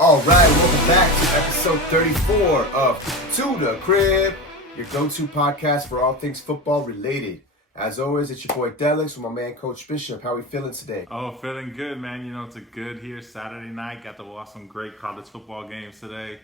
All right, welcome back to episode 34 of To The Crib, your go-to podcast for all things football related. As always, it's your boy Delliks with my man Coach Bishop. How we feeling today? Oh, feeling good, man. You know, it's a good here Saturday night. Got to watch some great college football games today.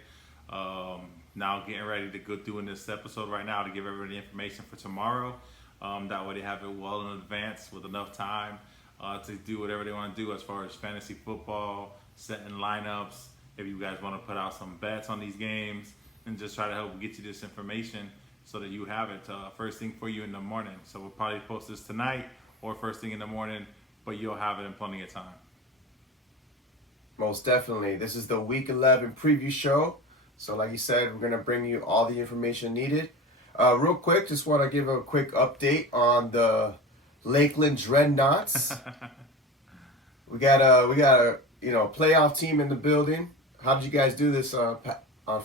Now getting ready to go doing this episode right now to give everybody information for tomorrow. That way they have it well in advance with enough time to do whatever they want to do as far as fantasy football, setting lineups. If you guys want to put out some bets on these games and just try to help get you this information so that you have it first thing for you in the morning. So we'll probably post this tonight or first thing in the morning, but you'll have it in plenty of time. Most definitely. This is the Week 11 preview show. So like you said, we're going to bring you all the information needed. Real quick, just want to give a quick update on the Lakeland Dreadnoughts. we got a playoff team in the building. How did you guys do this on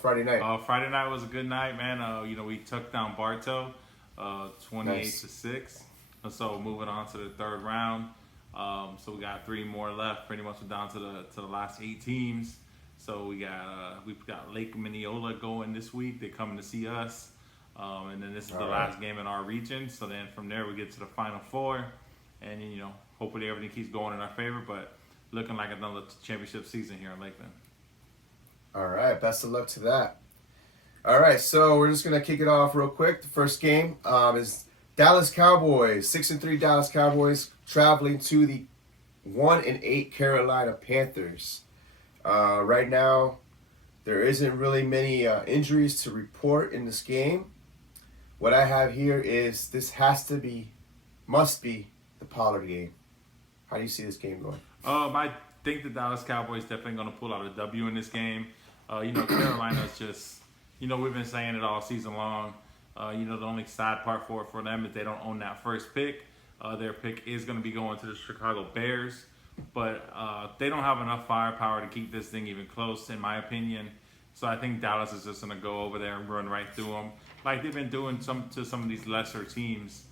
Friday night? Friday night was a good night, man. We took down Bartow 28-6. So moving on to the third round. So we got 3 more left. Pretty much we're down to the last 8 teams. So we've got Lake Mineola going this week. They're coming to see us. And then this is the last game in our region. So then from there we get to the Final Four. And hopefully everything keeps going in our favor. But looking like another championship season here in Lakeland. All right, best of luck to that. All right, so we're just going to kick it off real quick. The first game is Dallas Cowboys, 6-3 Dallas Cowboys, traveling to the 1-8 Carolina Panthers. Right now, there isn't really many injuries to report in this game. What I have here is this must be the Pollard game. How do you see this game going? I think the Dallas Cowboys definitely going to pull out a W in this game. Carolina's just, we've been saying it all season long. The only sad part for them is they don't own that first pick. Their pick is going to be going to the Chicago Bears. But they don't have enough firepower to keep this thing even close, in my opinion. So I think Dallas is just going to go over there and run right through them, like they've been doing to some of these lesser teams.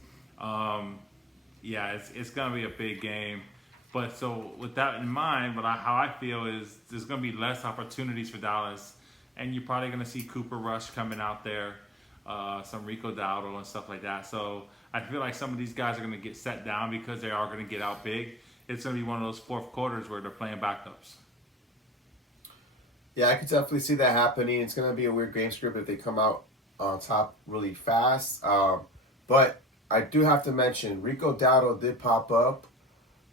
It's going to be a big game. But so with that in mind, how I feel is there's going to be less opportunities for Dallas. And you're probably going to see Cooper Rush coming out there, some Rico Dowdle and stuff like that. So I feel like some of these guys are going to get set down because they are going to get out big. It's going to be one of those fourth quarters where they're playing backups. Yeah, I could definitely see that happening. It's going to be a weird game script if they come out on top really fast. But I do have to mention, Rico Dowdle did pop up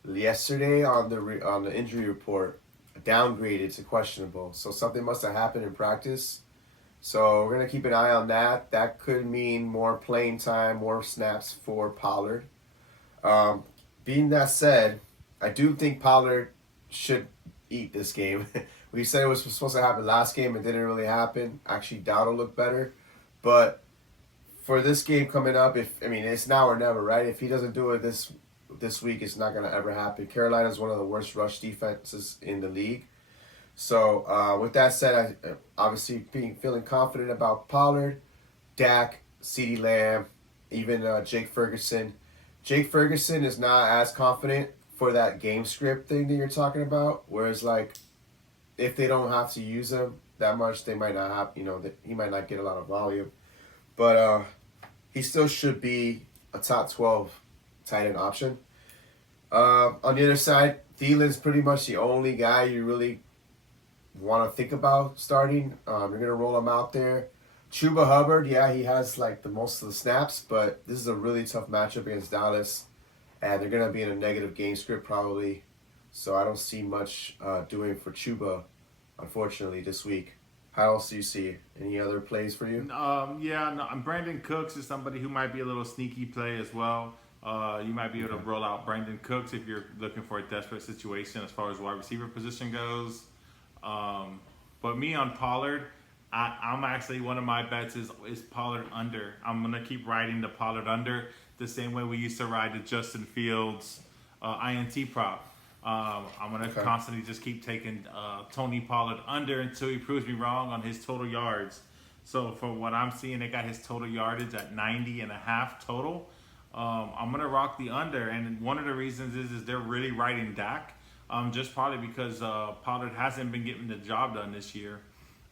yesterday on the injury report, downgraded to questionable. So something must have happened in practice. So we're going to keep an eye on that. That could mean more playing time, more snaps for Pollard. Being that said, I do think Pollard should eat this game. We said it was supposed to happen last game. It didn't really happen. Actually, Dowdle looked better. But for this game coming up, it's now or never, right? If he doesn't do it this week, it's not going to ever happen. Carolina is one of the worst rush defenses in the league. So with that said, I obviously feeling confident about Pollard, Dak, CeeDee Lamb, even Jake Ferguson. Jake Ferguson is not as confident for that game script thing that you're talking about. Whereas, if they don't have to use him that much, they might not have, he might not get a lot of volume. But he still should be a top 12 tight end option. On the other side, Thielen's pretty much the only guy you really want to think about starting. You're going to roll him out there. Chuba Hubbard, yeah, he has the most of the snaps, but this is a really tough matchup against Dallas, and they're going to be in a negative game script probably, so I don't see much doing for Chuba, unfortunately, this week. How else do you see? Any other plays for you? Brandon Cooks is somebody who might be a little sneaky play as well. You might be able to roll out Brandon Cooks if you're looking for a desperate situation as far as wide receiver position goes. But me on Pollard, I'm actually, one of my bets is Pollard under. I'm going to keep riding the Pollard under the same way we used to ride the Justin Fields INT prop. I'm going to constantly just keep taking Tony Pollard under until he proves me wrong on his total yards. So for what I'm seeing, they got his total yardage at 90.5 total. I'm going to rock the under. And one of the reasons is they're really riding Dak. just probably because Pollard hasn't been getting the job done this year.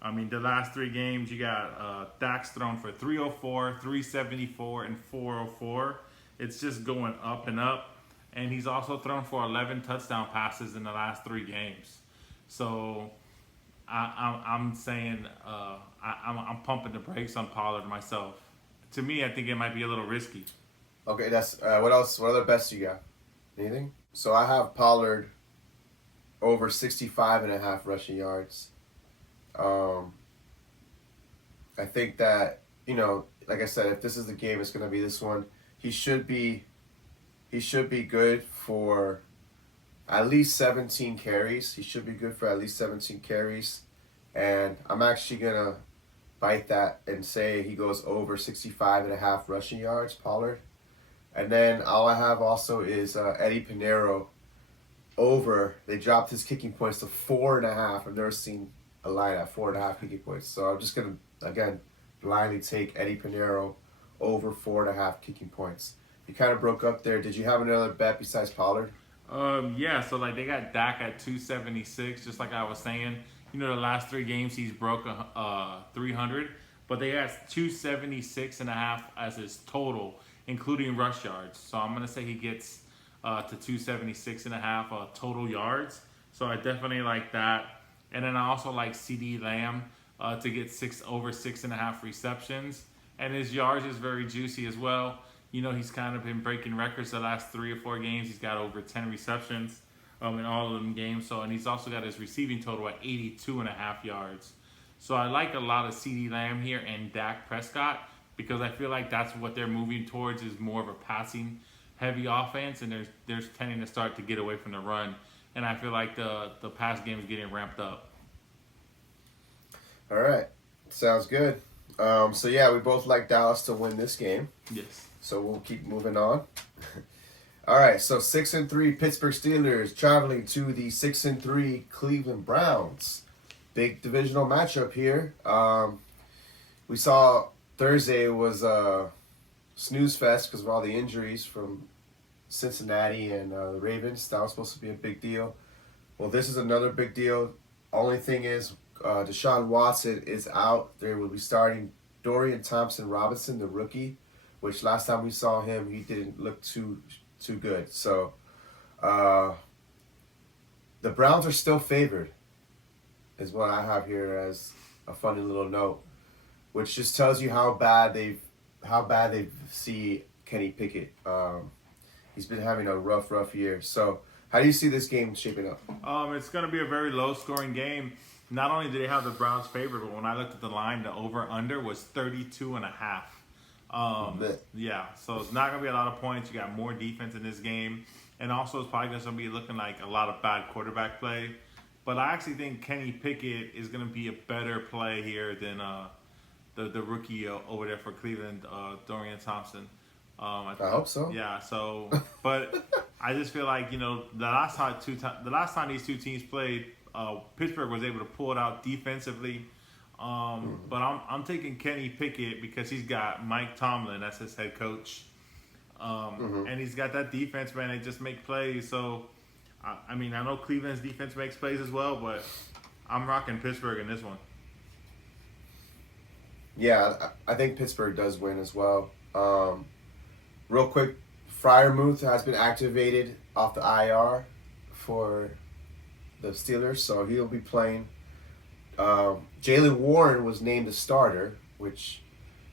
I mean, the last 3 games, you got Dak's thrown for 304, 374, and 404. It's just going up and up. And he's also thrown for 11 touchdown passes in the last 3 games. So I'm saying I'm pumping the brakes on Pollard myself. To me, I think it might be a little risky. Okay, that's what else? What other bets you got? Anything? So I have Pollard over 65.5 rushing yards. I think that, like I said, if this is the game, it's going to be this one. He should be good for at least 17 carries. He should be good for at least 17 carries. And I'm actually going to bite that and say he goes over 65.5 rushing yards, Pollard. And then all I have also is Eddie Pinheiro over. They dropped his kicking points to 4.5. I've never seen a line at 4.5 kicking points. So I'm just going to, again, blindly take Eddie Pinheiro over 4.5 kicking points. You kind of broke up there. Did you have another bet besides Pollard? Yeah, so like they got Dak at 276, just like I was saying. The last 3 games he's broke 300, but they got 276.5 as his total, including rush yards. So I'm gonna say he gets to 276.5 total yards. So I definitely like that. And then I also like CD Lamb to get over 6.5 receptions, and his yards is very juicy as well. He's kind of been breaking records the last 3 or 4 games. He's got over 10 receptions in all of them games. And he's also got his receiving total at 82.5 yards. So I like a lot of CD Lamb here and Dak Prescott because I feel like that's what they're moving towards is more of a passing heavy offense, and they're tending to start to get away from the run. And I feel like the pass game is getting ramped up. All right. Sounds good. So yeah, we both like Dallas to win this game. Yes. So we'll keep moving on. All right, so 6-3 Pittsburgh Steelers traveling to the 6-3 Cleveland Browns. Big divisional matchup here. We saw Thursday was a snooze fest because of all the injuries from Cincinnati and the Ravens. That was supposed to be a big deal. Well, this is another big deal. Only thing is, Deshaun Watson is out. They will be starting Dorian Thompson-Robinson, the rookie, which last time we saw him, he didn't look too good. So, the Browns are still favored, is what I have here as a funny little note, which just tells you how bad they see Kenny Pickett. He's been having a rough year. So, how do you see this game shaping up? It's going to be a very low-scoring game. Not only do they have the Browns favored, but when I looked at the line, the over-under was 32.5. Yeah, so it's not going to be a lot of points. You got more defense in this game. And also it's probably going to be looking like a lot of bad quarterback play. But I actually think Kenny Pickett is going to be a better play here than the rookie over there for Cleveland, Dorian Thompson. I hope so. Yeah, so, but I just feel like, the last time these two teams played, Pittsburgh was able to pull it out defensively. But I'm taking Kenny Pickett because he's got Mike Tomlin, that's his head coach. And he's got that defense, man. They just make plays. So, I know Cleveland's defense makes plays as well, but I'm rocking Pittsburgh in this one. Yeah, I think Pittsburgh does win as well. Real quick, Freiermuth has been activated off the IR for the Steelers, so he'll be playing. Jaylen Warren was named the starter, which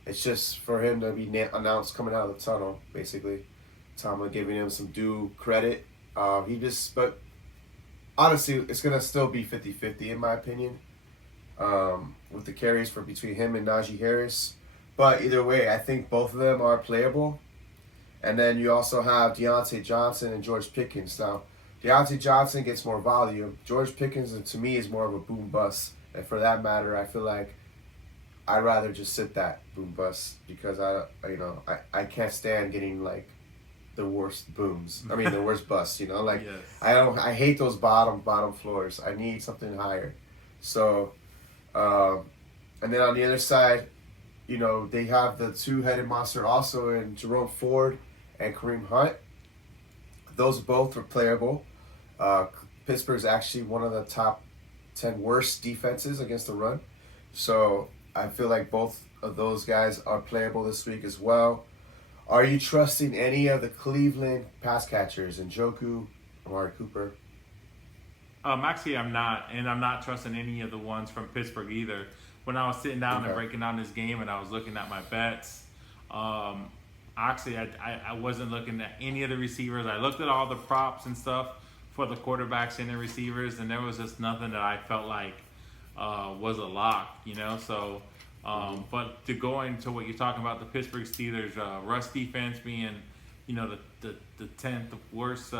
it's just for him to be announced coming out of the tunnel, basically. Tomlin giving him some due credit. But honestly, it's going to still be 50-50 in my opinion, with the carries for between him and Najee Harris. But either way, I think both of them are playable. And then you also have Deontay Johnson and George Pickens. Now, Deontay Johnson gets more volume. George Pickens, to me, is more of a boom bust. And for that matter, I feel like I'd rather just sit that boom bust because I can't stand getting like the worst booms. I mean the worst busts. Yes. I hate those bottom floors. I need something higher. So, and then on the other side, they have the two-headed monster also in Jerome Ford and Kareem Hunt. Those both are playable. Pittsburgh's actually one of the top 10 worst defenses against the run. So I feel like both of those guys are playable this week as well. Are you trusting any of the Cleveland pass catchers, Njoku, Amari Cooper? Actually, I'm not, and I'm not trusting any of the ones from Pittsburgh either. When I was sitting down and breaking down this game, and I was looking at my bets, actually, I wasn't looking at any of the receivers. I looked at all the props and stuff for the quarterbacks and the receivers, and there was just nothing that I felt like was a lock, you know. So, but to go into what you're talking about, the Pittsburgh Steelers rush defense being, you know, the 10th worst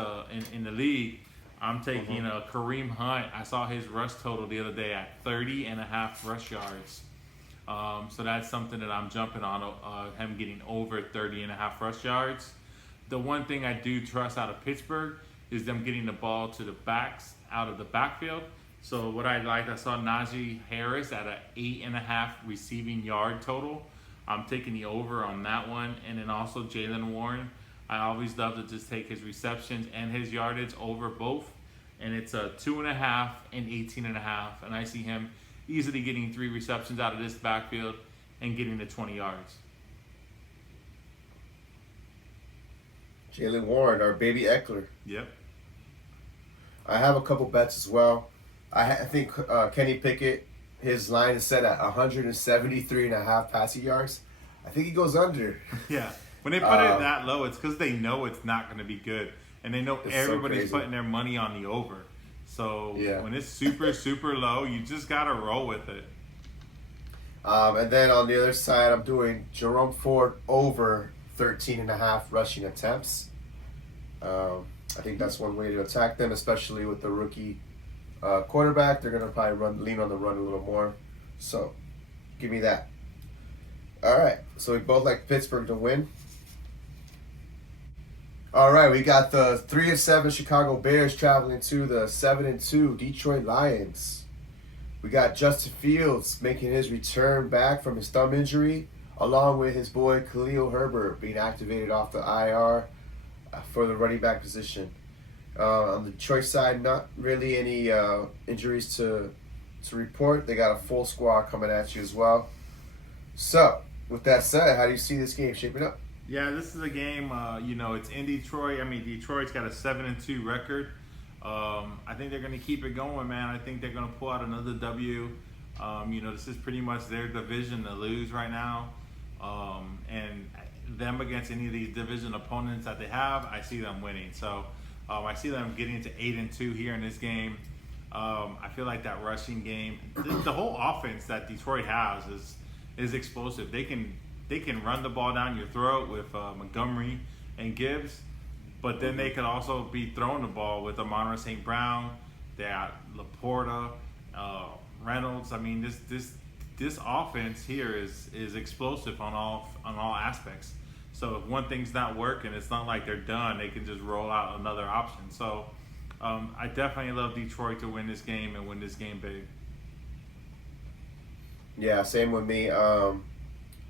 in the league. I'm taking Kareem Hunt. I saw his rush total the other day at 30.5 rush yards. So that's something that I'm jumping on, him getting over 30.5 rush yards. The one thing I do trust out of Pittsburgh is them getting the ball to the backs out of the backfield. So what I liked, I saw Najee Harris at an 8.5 receiving yard total. I'm taking the over on that one. And then also Jaylen Warren. I always love to just take his receptions and his yardage over both. And it's a 2.5 and 18.5. And I see him easily getting 3 receptions out of this backfield and getting to 20 yards. Jaylen Warren, our baby Eckler. Yep. I have a couple bets as well. I think Kenny Pickett, his line is set at 173.5 passing yards. I think he goes under. Yeah. When they put it that low, it's because they know it's not going to be good. And they know everybody's putting their money on the over. So when it's super, super low, you just got to roll with it. And then on the other side, I'm doing Jerome Ford over 13.5 rushing attempts. I think that's one way to attack them, especially with the rookie quarterback. They're going to probably lean on the run a little more. So give me that. All right. So we both like Pittsburgh to win. All right, we got the 3-7 Chicago Bears traveling to the 7-2 Detroit Lions. We got Justin Fields making his return back from his thumb injury, along with his boy Khalil Herbert being activated off the IR for the running back position. On the Detroit side, not really any injuries to report. They got a full squad coming at you as well. So, with that said, how do you see this game shaping up? Yeah, this is a game, it's in Detroit. I mean, Detroit's got a 7-2 record. I think they're going to keep it going, man. I think they're going to pull out another W. This is pretty much their division to lose right now. And them against any of these division opponents that they have, I see them winning. So I see them getting to 8-2 here in this game. I feel like that rushing game, the whole offense that Detroit has is explosive. They can run the ball down your throat with Montgomery and Gibbs, but then they could also be throwing the ball with Amon-Ra St. Brown. They got Laporta, Reynolds. I mean, this offense here is explosive on all aspects. So if one thing's not working, it's not like they're done. They can just roll out another option. So I definitely love Detroit to win this game and win this game big. Yeah, same with me.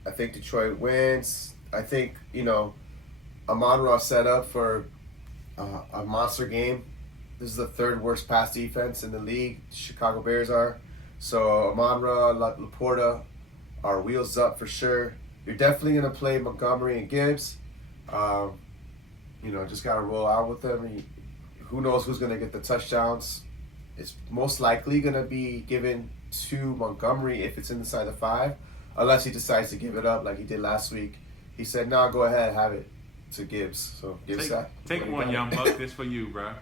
I think Detroit wins. I think, Amon-Ra set up for a monster game. This is the 3rd worst pass defense in the league. The Chicago Bears are. So Amon-Ra, Laporta are wheels up for sure. You're definitely going to play Montgomery and Gibbs. Just got to roll out with them. Who knows who's going to get the touchdowns. It's most likely going to be given to Montgomery if it's inside the 5. Unless he decides to give it up like he did last week. He said, no, go ahead, have it to Gibbs. So Gibbs take one, young buck. This for you, bro.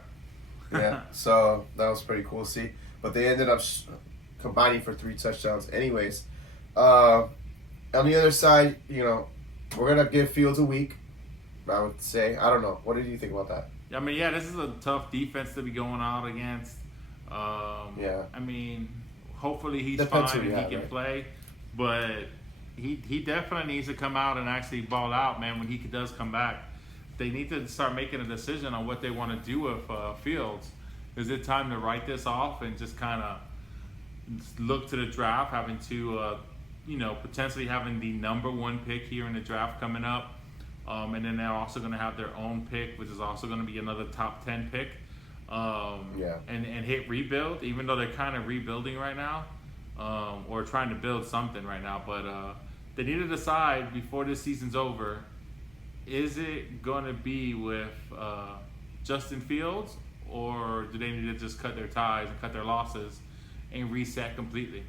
Yeah, so that was pretty cool to see. But they ended up combining for 3 touchdowns anyways. On the other side, we're going to give Fields a week, I would say. I don't know. What did you think about that? I mean, this is a tough defense to be going out against. I mean, hopefully he's fine and he can play. But he definitely needs to come out and actually ball out, man, when he does come back. They need to start making a decision on what they want to do with Fields. Is it time to write this off and just kind of look to the draft, having to, potentially having the number 1 pick here in the draft coming up? And then they're also going to have their own pick, which is also going to be another top 10 pick. and hit rebuild, even though they're kind of rebuilding right now, or trying to build something right now. But they need to decide before this season's over, is it going to be with Justin Fields, or do they need to just cut their ties and cut their losses and reset completely?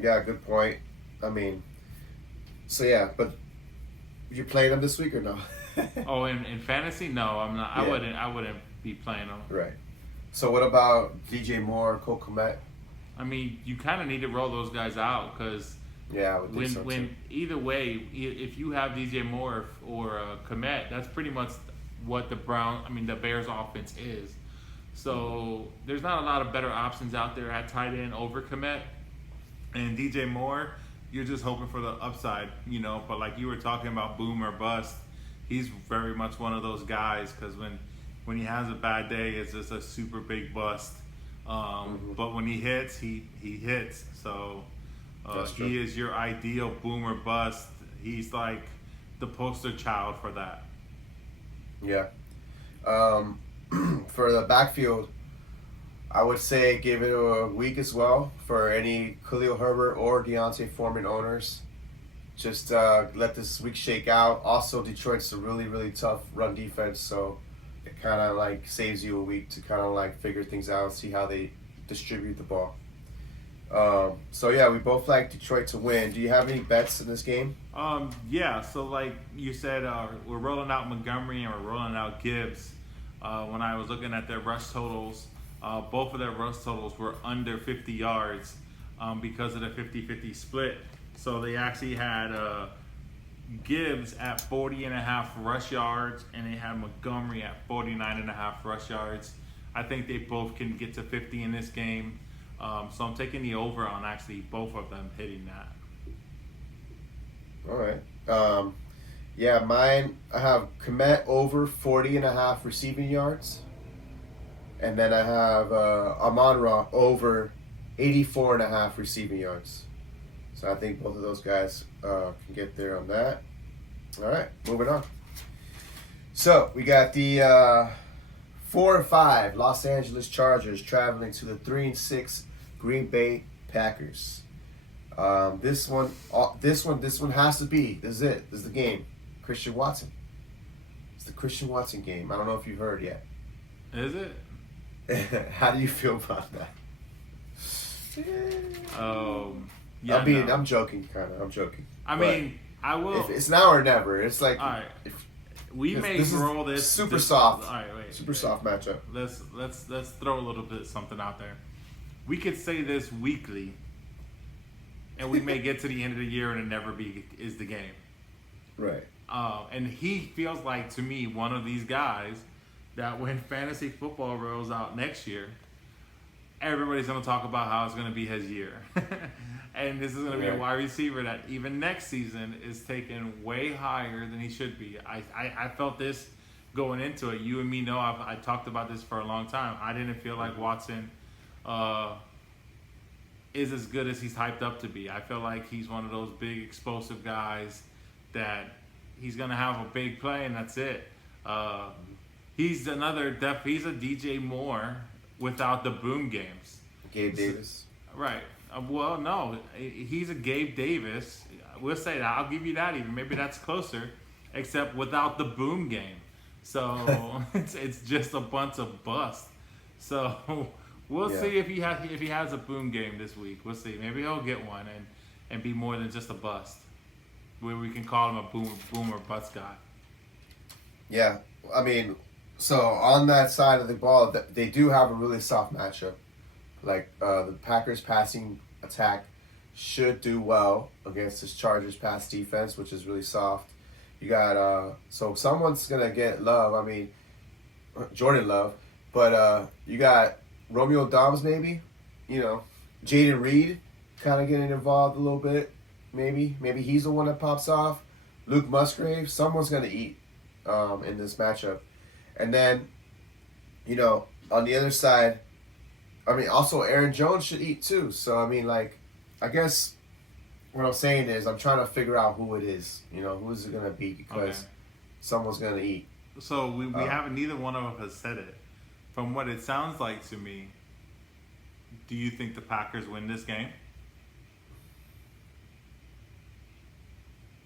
Yeah, good point. I mean, so yeah, but you playing them this week or no? Oh, in fantasy, no, I'm not. Yeah. I wouldn't be playing them. Right. So what about DJ Moore, Cole Kmet? I mean, you kind of need to roll those guys out because Yeah, I would think so when too. either way, if you have DJ Moore or Komet, that's pretty much what the Bears offense is. So there's not a lot of better options out there at tight end over Komet. And DJ Moore, you're just hoping for the upside, But like you were talking about boom or bust, he's very much one of those guys because when he has a bad day, it's just a super big bust. But when he hits, he hits. So he is your ideal boom or bust. He's like the poster child for that. Yeah. For the backfield, I would say give it a week as well for any Khalil Herbert or Deontay Foreman owners. Just let this week shake out. Also, Detroit's a really, really tough run defense, so it kind of like saves you a week to kind of like figure things out, see how they distribute the ball. So yeah, we both like Detroit to win. Do you have any bets in this game? Yeah, so like you said, we're rolling out Montgomery and we're rolling out Gibbs. When I was looking at their rush totals, both of their rush totals were under 50 yards because of the 50-50 split. So they actually had Gibbs at 40.5 rush yards, and they had Montgomery at 49.5 rush yards. I think they both can get to 50 in this game. So I'm taking the over on actually both of them hitting that. All right. Yeah, mine, I have Komet over 40.5 receiving yards. And then I have Amon-Ra over 84.5 receiving yards. So I think both of those guys can get there on that. All right, moving on. So we got the 4-5 Los Angeles Chargers traveling to the 3-6 Green Bay Packers. This one has to be. This is it. This is the game. Christian Watson. It's the Christian Watson game. I don't know if you've heard yet. Is it? How do you feel about that? Yeah, I'm joking, kind of. I'm joking. I mean, I will. It's now or never. It's like, all right. We may this roll this super soft. All right, wait. Super soft matchup. Let's throw a little bit something out there. We could say this weekly, and we may get to the end of the year and it never is the game. Right. And he feels like, to me, one of these guys that when fantasy football rolls out next year, everybody's going to talk about how it's going to be his year. And this is going to be a wide receiver that even next season is taken way higher than he should be. I felt this going into it. You and me know I talked about this for a long time. I didn't feel like Watson is as good as he's hyped up to be. I feel like he's one of those big explosive guys that he's going to have a big play and that's it. He's a DJ Moore without the boom games. Gabe Davis. Right. Well, no, he's a Gabe Davis. We'll say that. I'll give you that even. Maybe that's closer, except without the boom game. So it's just a bunch of bust. So we'll see if he has a boom game this week. We'll see. Maybe he'll get one and be more than just a bust, where we can call him a boom or bust guy. Yeah, I mean, so on that side of the ball, they do have a really soft matchup. Like the Packers passing attack should do well against this Chargers pass defense, which is really soft. You got so someone's gonna get Love. I mean, Jordan Love, but you got Romeo Dobbs maybe. Jaden Reed kind of getting involved a little bit. Maybe he's the one that pops off. Luke Musgrave. Someone's gonna eat in this matchup, and then on the other side. I mean, also Aaron Jones should eat too. So, I mean, I guess what I'm saying is I'm trying to figure out who it is. Who is it going to be because someone's going to eat. So we haven't. Neither one of us has said it. From what it sounds like to me, do you think the Packers win this game?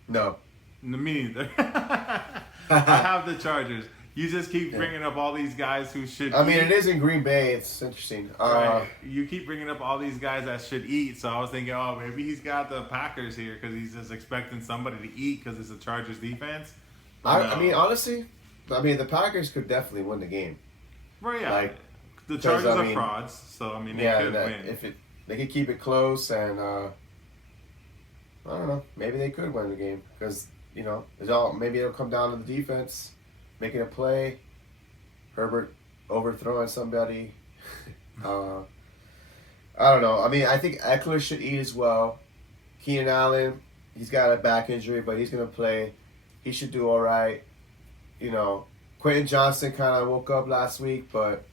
No. Me neither. I have the Chargers. You just keep bringing up all these guys who should. I mean, it is in Green Bay. It's interesting. Right. You keep bringing up all these guys that should eat. So I was thinking, oh, maybe he's got the Packers here because he's just expecting somebody to eat because it's a Chargers defense. I mean, honestly, the Packers could definitely win the game. Right, yeah. Like, the Chargers are frauds, so I mean, they could win. If they could keep it close, and I don't know, maybe they could win the game because maybe it'll come down to the defense making a play, Herbert overthrowing somebody. I don't know. I mean, I think Eckler should eat as well. Keenan Allen, he's got a back injury, but he's gonna play. He should do all right. Quentin Johnson kind of woke up last week, but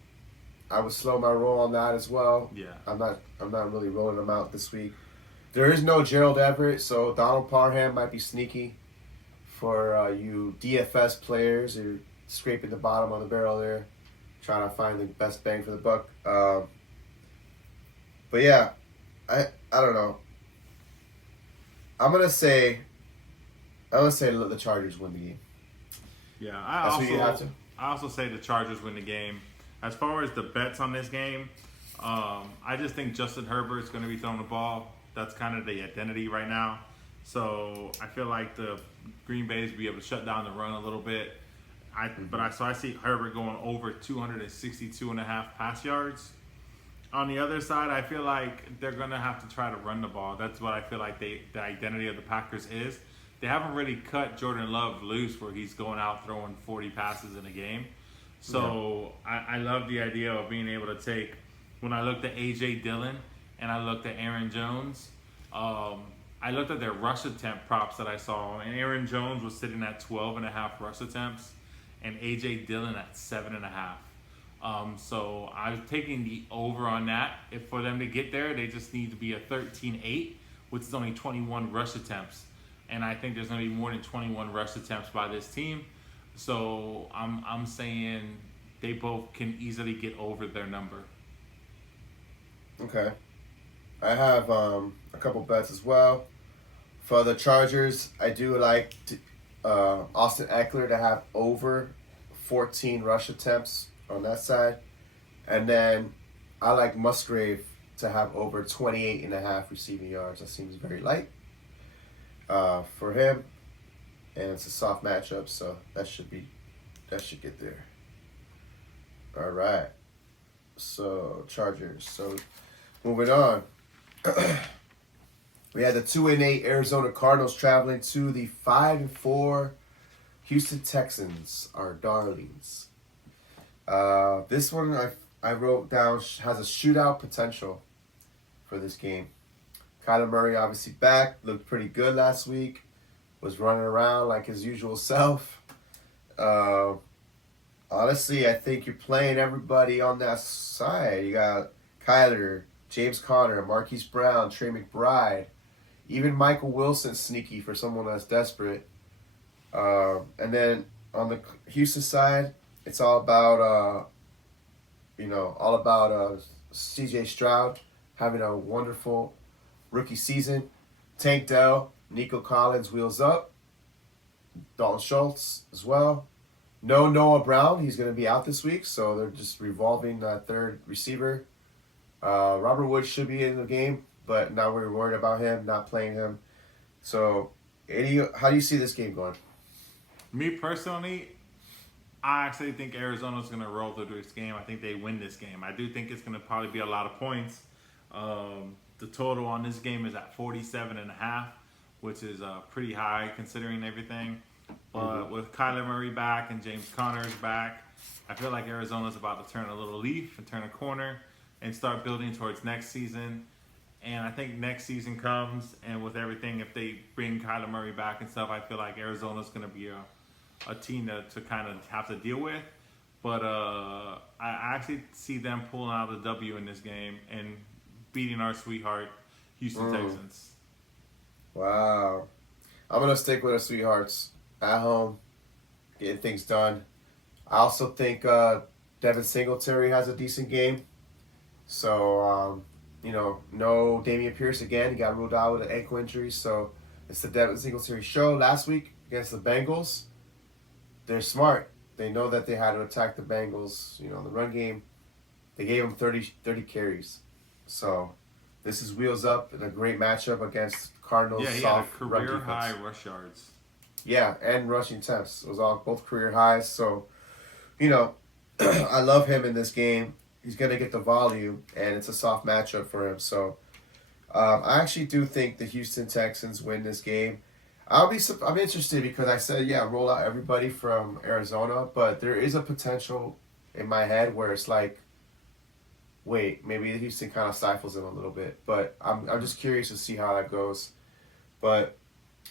I would slow my roll on that as well. Yeah. I'm not really rolling him out this week. There is no Gerald Everett, so Donald Parham might be sneaky for you DFS players who are scraping the bottom of the barrel there, trying to find the best bang for the buck. But yeah, I don't know. I'm gonna say the Chargers win the game. Yeah, I also say the Chargers win the game. As far as the bets on this game, I just think Justin Herbert's going to be throwing the ball. That's kind of the identity right now. So I feel like the Green Bay's be able to shut down the run a little bit. So I see Herbert going over 262.5 pass yards. On the other side, I feel like they're going to have to try to run the ball. That's what I feel like the identity of the Packers is. They haven't really cut Jordan Love loose where he's going out throwing 40 passes in a game. So I love the idea of being able to take, when I looked at A.J. Dillon and I looked at Aaron Jones, I looked at their rush attempt props that I saw, and Aaron Jones was sitting at 12.5 rush attempts and A.J. Dillon at 7.5. So I was taking the over on that. If for them to get there, they just need to be a 13-8, which is only 21 rush attempts. And I think there's going to be more than 21 rush attempts by this team. So I'm saying they both can easily get over their number. Okay. I have a couple bets as well. For the Chargers, I do like Austin Eckler to have over 14 rush attempts on that side. And then I like Musgrave to have over 28.5 receiving yards. That seems very light for him. And it's a soft matchup, so that should get there. All right. So Chargers. So moving on. We had the 2-8 Arizona Cardinals traveling to the 5-4 Houston Texans, our darlings. This one I wrote down has a shootout potential for this game. Kyler Murray obviously back, looked pretty good last week. Was running around like his usual self. Honestly, I think you're playing everybody on that side. You got Kyler, James Conner, Marquise Brown, Trey McBride, even Michael Wilson sneaky for someone that's desperate. And then on the Houston side, it's all about C.J. Stroud having a wonderful rookie season. Tank Dell, Nico Collins wheels up. Dalton Schultz as well. No Noah Brown. He's going to be out this week, so they're just revolving that third receiver. Robert Woods should be in the game, but now we're worried about him, not playing him. So, how do you see this game going? Me personally, I actually think Arizona's going to roll through this game. I think they win this game. I do think it's going to probably be a lot of points. The total on this game is at 47.5, which is pretty high considering everything. But with Kyler Murray back and James Conner's back, I feel like Arizona's about to turn a little leaf and turn a corner and start building towards next season. And I think next season comes, and with everything, if they bring Kyler Murray back and stuff, I feel like Arizona's going to be a team to kind of have to deal with. But I actually see them pulling out the W in this game and beating our sweetheart Houston Texans. Wow. I'm going to stick with the Sweethearts at home, getting things done. I also think Devin Singletary has a decent game. So, no Damian Pierce again. He got ruled out with an ankle injury. So, it's the Devin Singletary show. Last week against the Bengals, they're smart. They know that they had to attack the Bengals. The run game, they gave him 30 carries. So, this is wheels up in a great matchup against Cardinals. Yeah, he had a soft run career defense. high rush yards. Yeah, and rushing attempts. It was all both career highs. So, I love him in this game. He's going to get the volume, and it's a soft matchup for him. So, I actually do think the Houston Texans win this game. I'm interested because I said, roll out everybody from Arizona, but there is a potential in my head where it's like, wait, maybe Houston kind of stifles him a little bit. But I'm just curious to see how that goes. But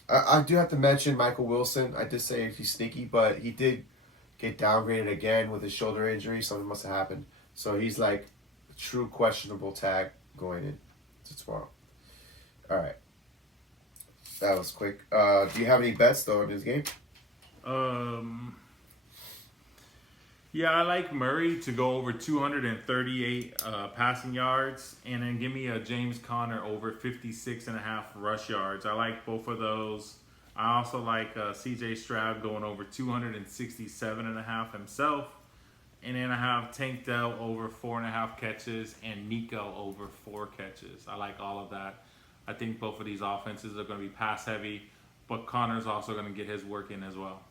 I do have to mention Michael Wilson. I did say he's sneaky, but he did get downgraded again with his shoulder injury. Something must have happened. So he's like a true questionable tag going in to tomorrow. All right. That was quick. Do you have any bets, though, in this game? Yeah, I like Murray to go over 238 passing yards, and then give me a James Conner over 56.5 rush yards. I like both of those. I also like C.J. Stroud going over 267.5 himself. And then I have Tank Dell over 4.5 catches and Nico over 4 catches. I like all of that. I think both of these offenses are going to be pass heavy, but Connor's also going to get his work in as well.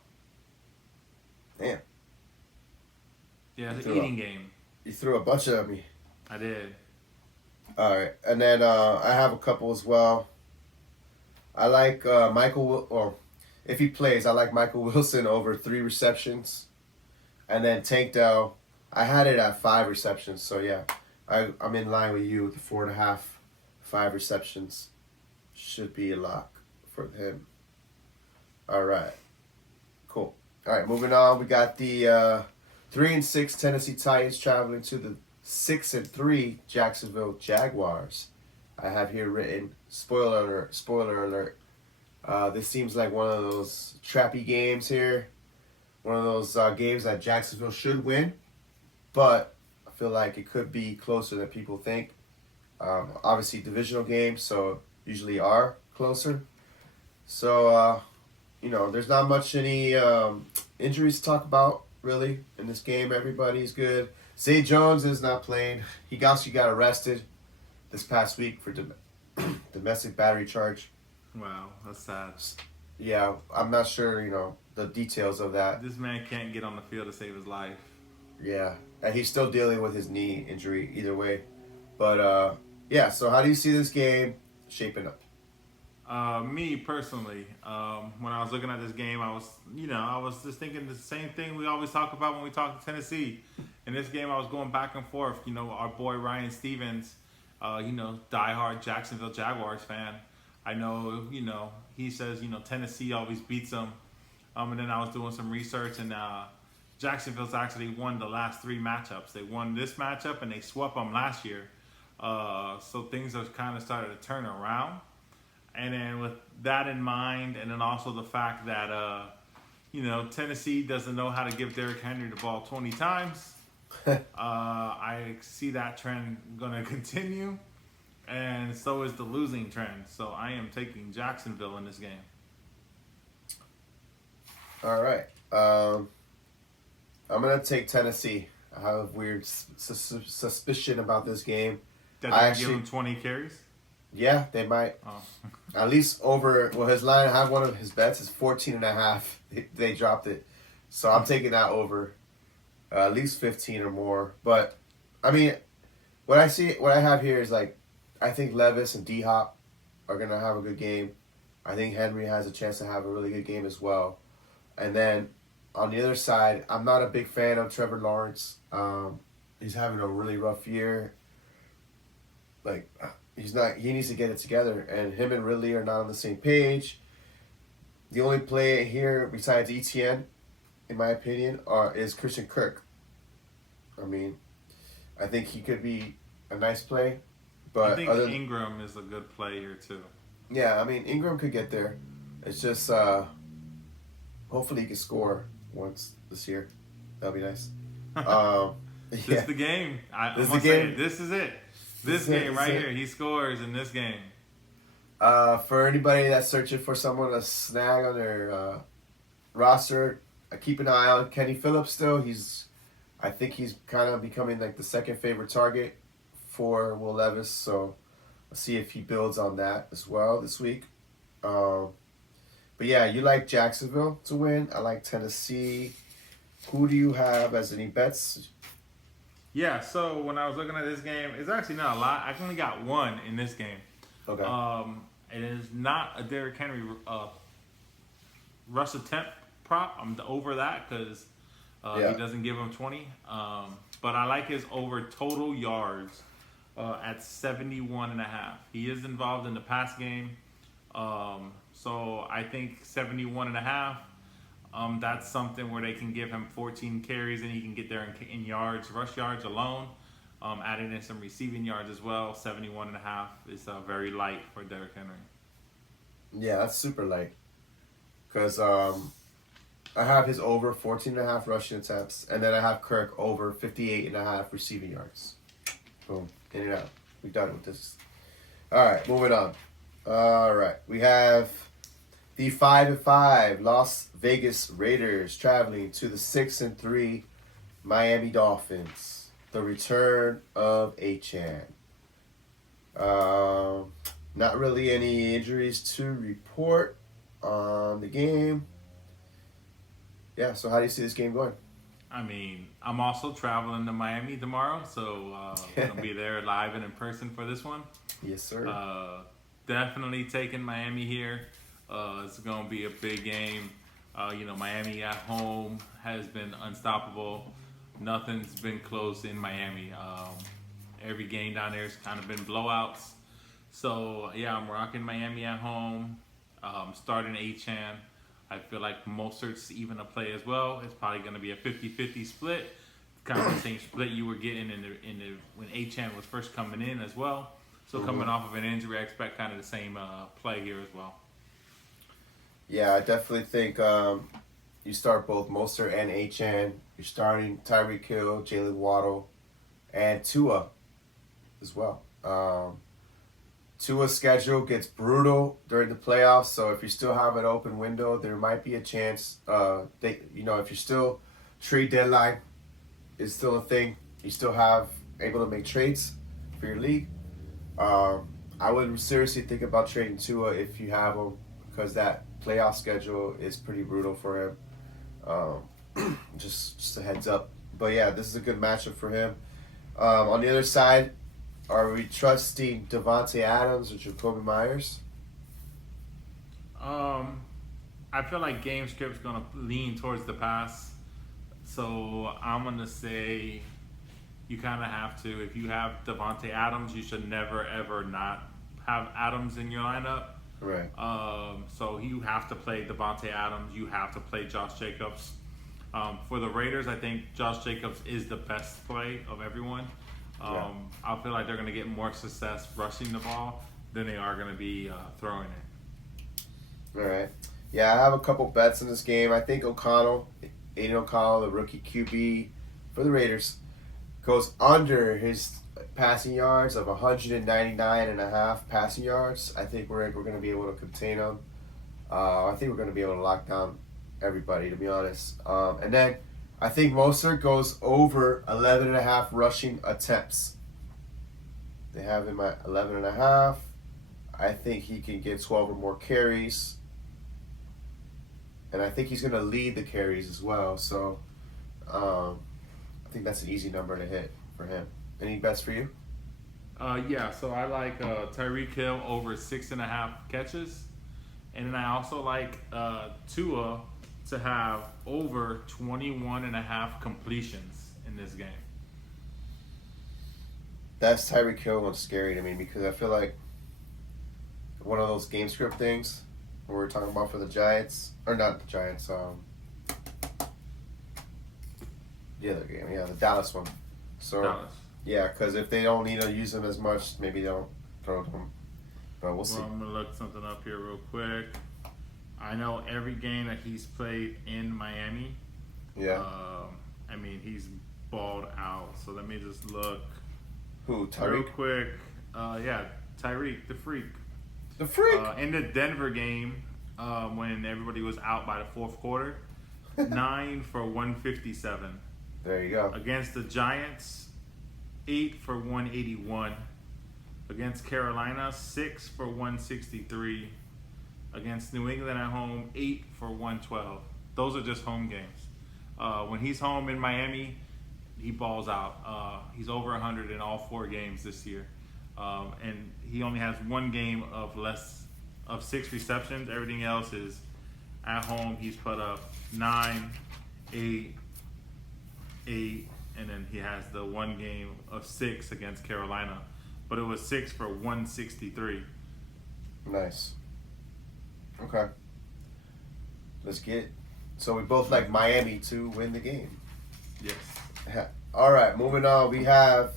Damn. Yeah, it's an eating game. You threw a bunch at me. I did. All right. And then I have a couple as well. I like if he plays, I like Michael Wilson over 3 receptions. And then Tank Dell, I had it at 5 receptions. So, yeah, I'm in line with you. The 4.5, 5 receptions should be a lock for him. All right. Cool. All right, moving on. We got the 3-6 Tennessee Titans traveling to the 6-3 Jacksonville Jaguars. I have here written, spoiler alert. This seems like one of those trappy games here. One of those games that Jacksonville should win, but I feel like it could be closer than people think. Obviously, divisional games, so usually are closer. So, there's not much any injuries to talk about, really, in this game. Everybody's good. Zay Jones is not playing. He also got arrested this past week for domestic battery charge. Wow, that's sad. Yeah, I'm not sure, the details of that. This man can't get on the field to save his life. Yeah, and he's still dealing with his knee injury either way. But, so how do you see this game shaping up? Me personally, when I was looking at this game, I was just thinking the same thing we always talk about when we talk to Tennessee. In this game, I was going back and forth. Our boy Ryan Stevens, diehard Jacksonville Jaguars fan. I know, he says, Tennessee always beats them. And then I was doing some research, and Jacksonville's actually won the last 3 matchups. They won this matchup, and they swept them last year. So things have kind of started to turn around. And then with that in mind, and then also the fact that, Tennessee doesn't know how to give Derrick Henry the ball 20 times, I see that trend going to continue. And so is the losing trend. So I am taking Jacksonville in this game. All right. I'm going to take Tennessee. I have a weird suspicion about this game. That they give him 20 carries? Yeah, they might. Oh. At least over, his line, I have one of his bets is 14.5. They dropped it. So I'm taking that over at least 15 or more. But, I mean, what I have here is like, I think Levis and D-Hop are going to have a good game. I think Henry has a chance to have a really good game as well. And then on the other side, I'm not a big fan of Trevor Lawrence. He's having a really rough year. Like, he needs to get it together. And him and Ridley are not on the same page. The only play here besides ETN, in my opinion, is Christian Kirk. I mean, I think he could be a nice play. But I think Ingram is a good play here, too. Yeah, I mean, Ingram could get there. It's just, hopefully he can score once this year. That'll be nice. This Yeah. is the game. This I'm is the gonna say game. it. This is it. This This is it. game This right is it. here. He scores in this game. For anybody that's searching for someone to snag on their roster, keep an eye on Kenny Phillips still. I think he's kind of becoming like the second favorite target for Will Levis. So let's see if he builds on that as well this week. But yeah, you like Jacksonville to win. I like Tennessee. Who do you have as any bets? Yeah. So when I was looking at this game, it's actually not a lot. I only got one in this game. Okay. It is not a Derrick Henry rush attempt prop. I'm over that because Yeah. he doesn't give him 20. But I like his over total yards at 71.5. He is involved in the pass game. So I think 71.5. That's something where they can give him 14 carries and he can get there in yards, rush yards alone. Adding in some receiving yards as well. 71.5 is very light for Derrick Henry. Yeah, that's super light. Because I have his over 14.5 rushing attempts, and then I have Kirk over 58.5 receiving yards. Boom. In and out. We're done with this. All right, moving on. All right, we have the 5-5 Las Vegas Raiders traveling to the 6-3 Miami Dolphins. The return of Achane. Not really any injuries to report on the game. Yeah, so how do you see this game going? I mean, I'm also traveling to Miami tomorrow, so I'm gonna be there live and in person for this one. Yes, sir. Definitely taking Miami here. It's gonna be a big game. Miami at home has been unstoppable. Nothing's been close in Miami. Every game down there has kind of been blowouts. So yeah, I'm rocking Miami at home. Starting Achane. I feel like Mostert's even a play as well. It's probably going to be a 50-50 split, kind of the same split you were getting in the when Achane was first coming in as well. So coming off of an injury, I expect kind of the same play here as well. Yeah, I definitely think you start both Mostert and Achane. You're starting Tyreek Hill, Jalen Waddle, and Tua as well. Tua's schedule gets brutal during the playoffs, so if you still have an open window, there might be a chance. If you're still trade deadline is still a thing, you still have able to make trades for your league. I would seriously think about trading Tua if you have him, because that playoff schedule is pretty brutal for him. Just a heads up. But yeah, this is a good matchup for him. On the other side, are we trusting Devontae Adams or Jacoby Myers? I feel like game script's gonna lean towards the pass, so I'm gonna say you kind of have to. If you have Devontae Adams, you should never ever not have Adams in your lineup. Right. So you have to play Devontae Adams. You have to play Josh Jacobs. For the Raiders, I think Josh Jacobs is the best play of everyone. I feel like they're going to get more success rushing the ball than they are going to be throwing it. All right. Yeah, I have a couple bets in this game. I think Aiden O'Connell, the rookie QB for the Raiders, goes under his passing yards of 199.5 passing yards. I think we're going to be able to contain him. I think we're going to be able to lock down everybody, to be honest. And then I think Mostert goes over 11.5 rushing attempts. They have him at 11.5. I think he can get 12 or more carries. And I think he's going to lead the carries as well. So I think that's an easy number to hit for him. Any bets for you? Yeah, so I like Tyreek Hill over 6.5 catches. And then I also like Tua to have over 21.5 completions in this game. That's Tyreek Hill one's scary to me because I feel like one of those game script things where we're talking about for the Giants, or not the Giants, the other game, the Dallas one. So Dallas. Yeah, because if they don't need to use them as much, maybe they don't throw them. But we'll see. I'm going to look something up here real quick. I know every game that he's played in Miami. Yeah. I mean, he's balled out. So let me just look Who, real Tyreek? quick. Yeah, Tyreek, the freak. The freak. In the Denver game, when everybody was out by the fourth quarter, 9 for 157. There you go. Against the Giants, 8 for 181. Against Carolina, 6 for 163. Against New England at home, 8 for 112. Those are just home games. When he's home in Miami, he balls out. He's over 100 in all 4 games this year. And he only has 1 game of less of 6 receptions. Everything else is at home. He's put up 9, 8, 8, and then he has the 1 game of 6 against Carolina. But it was 6 for 163. Nice. Okay. Let's get. So we both like Miami to win the game. Yes. All right, moving on. We have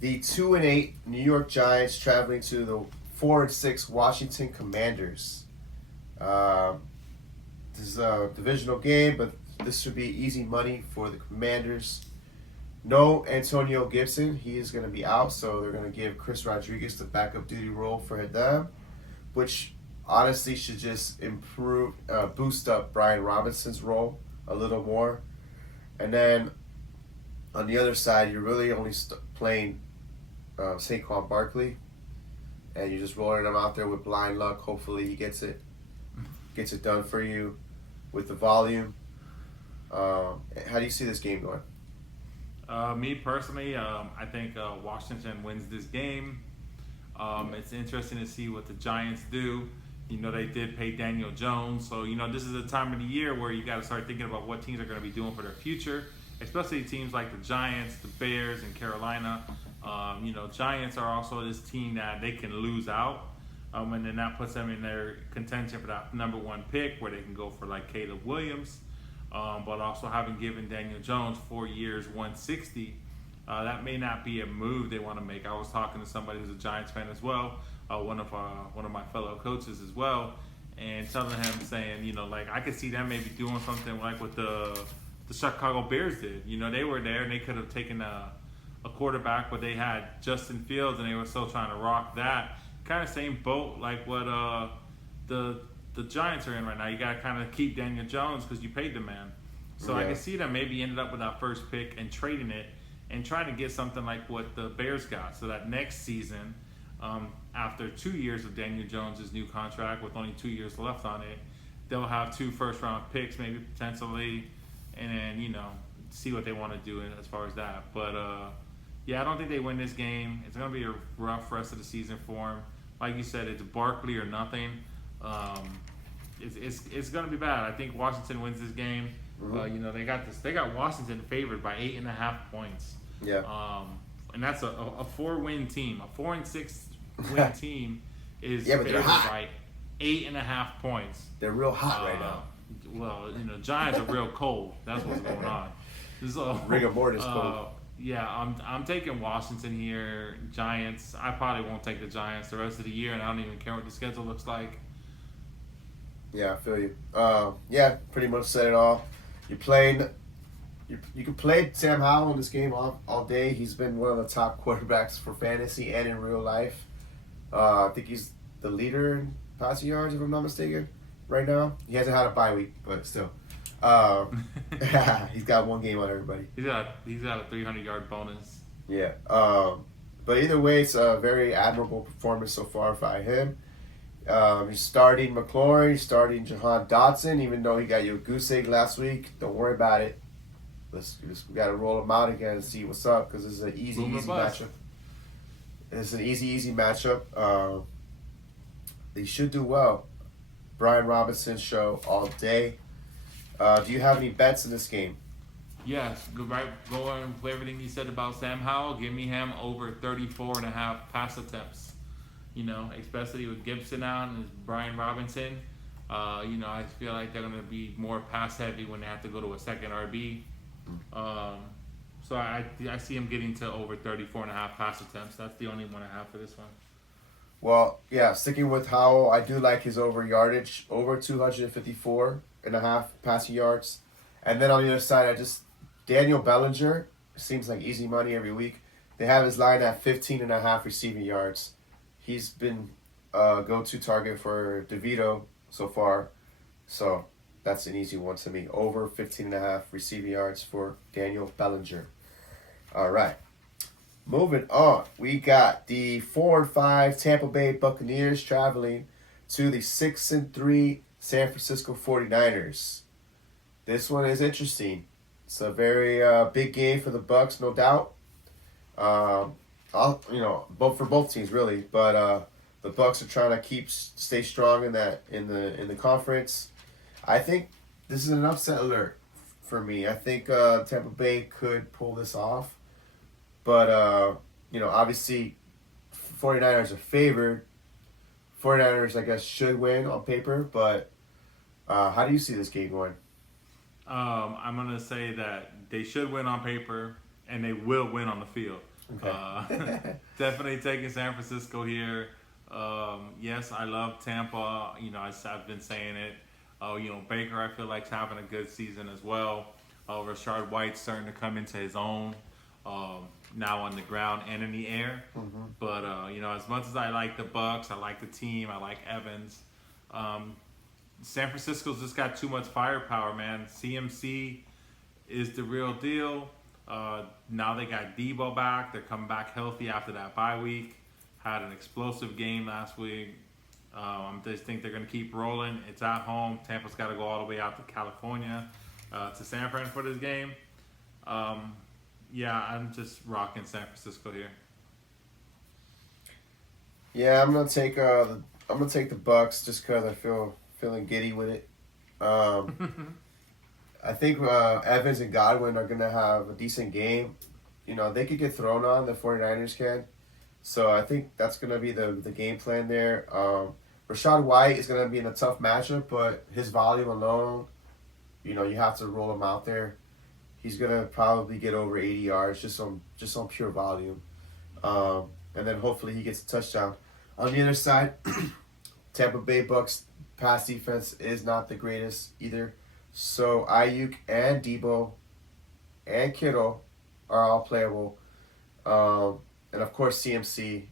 the 2-8 New York Giants traveling to the 4-6 Washington Commanders. This is a divisional game, but this should be easy money for the Commanders. No Antonio Gibson. He is going to be out, so they're going to give Chris Rodriguez the backup duty role for them, which honestly should just boost up Brian Robinson's role a little more. And then on the other side, you're really only playing Saquon Barkley, and you're just rolling him out there with blind luck. Hopefully he gets it done for you with the volume. How do you see this game going? Me personally, I think Washington wins this game. It's interesting to see what the Giants do. You know, they did pay Daniel Jones, so you know this is a time of the year where you got to start thinking about what teams are going to be doing for their future, especially teams like the Giants, the Bears, and Carolina. You know, Giants are also this team that they can lose out, and then that puts them in their contention for that number 1 pick, where they can go for like Caleb Williams. But also having given Daniel Jones 4 years, 160, that may not be a move they want to make. I was talking to somebody who's a Giants fan as well, one of my fellow coaches as well, and telling him, saying, you know, like I could see them maybe doing something like what the Chicago Bears did. You know, they were there and they could have taken a quarterback, but they had Justin Fields and they were still trying to rock that. Kind of same boat like what the Giants are in right now. You got to kind of keep Daniel Jones because you paid the man. So yeah. I can see them maybe ended up with that first pick and trading it and trying to get something like what the Bears got. So that next season, after 2 years of Daniel Jones' new contract with only 2 years left on it, they'll have 2 first-round picks maybe potentially, and then, you know, see what they want to do as far as that. But, yeah, I don't think they win this game. It's going to be a rough rest of the season for them. Like you said, it's Barkley or nothing. It's going to be bad. I think Washington wins this game. Mm-hmm. You know, they got Washington favored by 8.5 points. Yeah. And that's a 4-win team. A 4-6 win team is favored by 8.5 points. They're real hot right now. Well, you know, Giants are real cold. That's what's going on. So, rigor mortis cold. Yeah, I'm taking Washington here. Giants. I probably won't take the Giants the rest of the year, and I don't even care what the schedule looks like. Yeah, I feel you. Yeah, pretty much said it all. You can play Sam Howell in this game all day. He's been one of the top quarterbacks for fantasy and in real life. I think he's the leader in passing yards, if I'm not mistaken, right now. He hasn't had a bye week, but still. He's got 1 game on everybody. He's got a 300-yard bonus. Yeah. But either way, it's a very admirable performance so far by him. He's starting McLaurin, he's starting Jahan Dotson, even though he got you a goose egg last week. Don't worry about it. We got to roll him out again and see what's up, because this is an easy matchup. It's an easy matchup. They should do well. Brian Robinson show all day. Do you have any bets in this game? Yes, go on with everything you said about Sam Howell. Give me him over 34.5 pass attempts. You know, especially with Gibson out and Brian Robinson. You know, I feel like they're going to be more pass heavy when they have to go to a second RB. So I see him getting to over 34.5 pass attempts. That's the only one I have for this one. Well, yeah, sticking with Howell, I do like his over yardage, over 254.5 passing yards. And then on the other side, Daniel Bellinger seems like easy money every week. They have his line at 15.5 receiving yards. He's been a go-to target for DeVito so far. So that's an easy one to me. Over 15.5 receiving yards for Daniel Bellinger. All right. Moving on. We got the 4-5 Tampa Bay Buccaneers traveling to the 6-3 San Francisco 49ers. This one is interesting. It's a very big game for the Bucs, no doubt. Both for both teams really, but the Bucs are trying to stay strong in the conference. I think this is an upset alert for me. I think Tampa Bay could pull this off, but obviously 49ers are favored. 49ers, I guess, should win on paper, but how do you see this game going? I'm going to say that they should win on paper, and they will win on the field. Okay. Definitely taking San Francisco here. Yes, I love Tampa. I've been saying it. Baker, I feel like, is having a good season as well. Rashard White's starting to come into his own now on the ground and in the air. Mm-hmm. But, as much as I like the Bucs, I like the team, I like Evans, San Francisco's just got too much firepower, man. CMC is the real deal. Now they got Debo back. They're coming back healthy after that bye week. Had an explosive game last week. I just think they're going to keep rolling. It's at home. Tampa's got to go all the way out to California, to San Fran for this game. I'm just rocking San Francisco here. Yeah, I'm gonna take the Bucs just because I feeling giddy with it. I think Evans and Godwin are gonna have a decent game. They could get thrown on, the 49ers can. So I think that's gonna be the game plan there. Rashad White is gonna be in a tough matchup, but his volume alone, you have to roll him out there. He's gonna probably get over 80 yards just on pure volume, and then hopefully he gets a touchdown. On the other side, Tampa Bay Bucs pass defense is not the greatest either. So Ayuk and Debo and Kittle are all playable, and of course CMC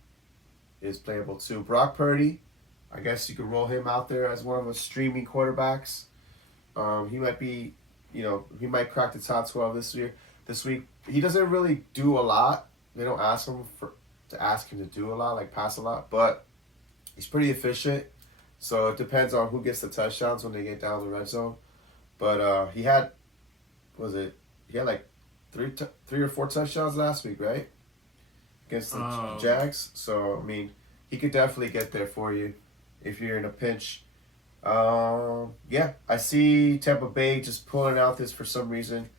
is playable too. Brock Purdy, I guess you could roll him out there as one of the streaming quarterbacks. He might be, he might crack the top 12 this week. He doesn't really do a lot. They don't ask him to do a lot, like pass a lot, but he's pretty efficient. So it depends on who gets the touchdowns when they get down the red zone. But he had like three or four touchdowns last week, right? Against the Jags. So I mean, he could definitely get there for you if you're in a pinch. I see Tampa Bay just pulling out this for some reason,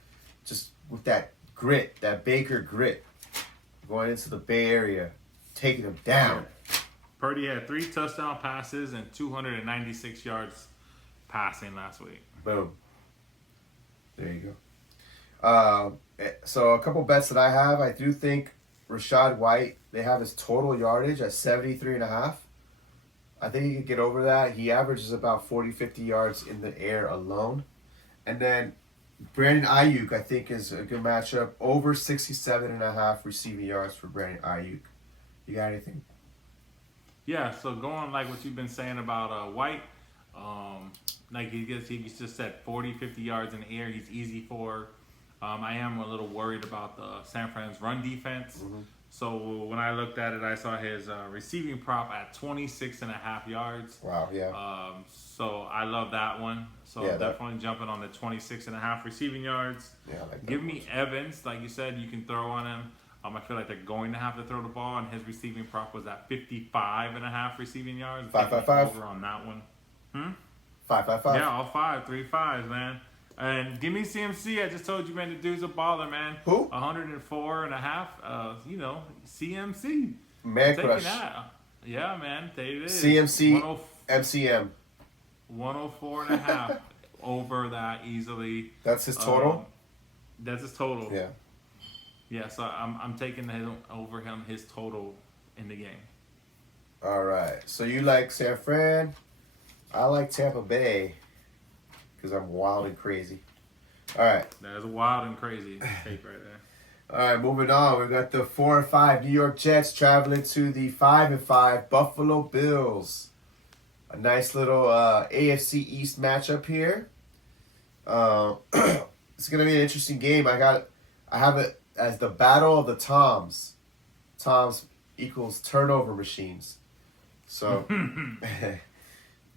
just with that grit, that Baker grit, going into the Bay Area, taking them down. Purdy had 3 touchdown passes and 296 yards passing last week. Boom. There you go. So a couple bets that I have, I do think Rashad White, they have his total yardage at 73.5. I think he could get over that. He averages about 40, 50 yards in the air alone. And then Brandon Ayuk, I think, is a good matchup. Over 67.5 receiving yards for Brandon Ayuk. You got anything? Yeah, so going like what you've been saying about White, like he just said 40, 50 yards in the air. He's easy for. I am a little worried about the San Fran's run defense. Mm-hmm. So when I looked at it, I saw his receiving prop at 26.5 yards. Wow, yeah. So I love that one. So Yeah, definitely jumping on the 26.5 receiving yards. Yeah, I like that. Give me Evans, like you said, you can throw on him. I feel like they're going to have to throw the ball, and his receiving prop was at 55.5 receiving yards. 555. Over on that one. 555. Yeah, all 3 5s, man. And give me CMC. I just told you, man, the dude's a baller, man. Who? 104.5. CMC. Man Taking crush. that. Yeah, man. There it is. CMC, MCM. 104.5. Over that easily. That's his total? That's his total. Yeah. Yeah, so I'm taking his total in the game. All right. So you like San Fran. I like Tampa Bay because I'm wild and crazy. All right. That's wild and crazy take right there. All right, moving on. We got the 4-5 New York Jets traveling to the 5-5 Buffalo Bills. A nice little AFC East matchup here. It's gonna be an interesting game. I have it as the battle of the Toms. Toms equals turnover machines. So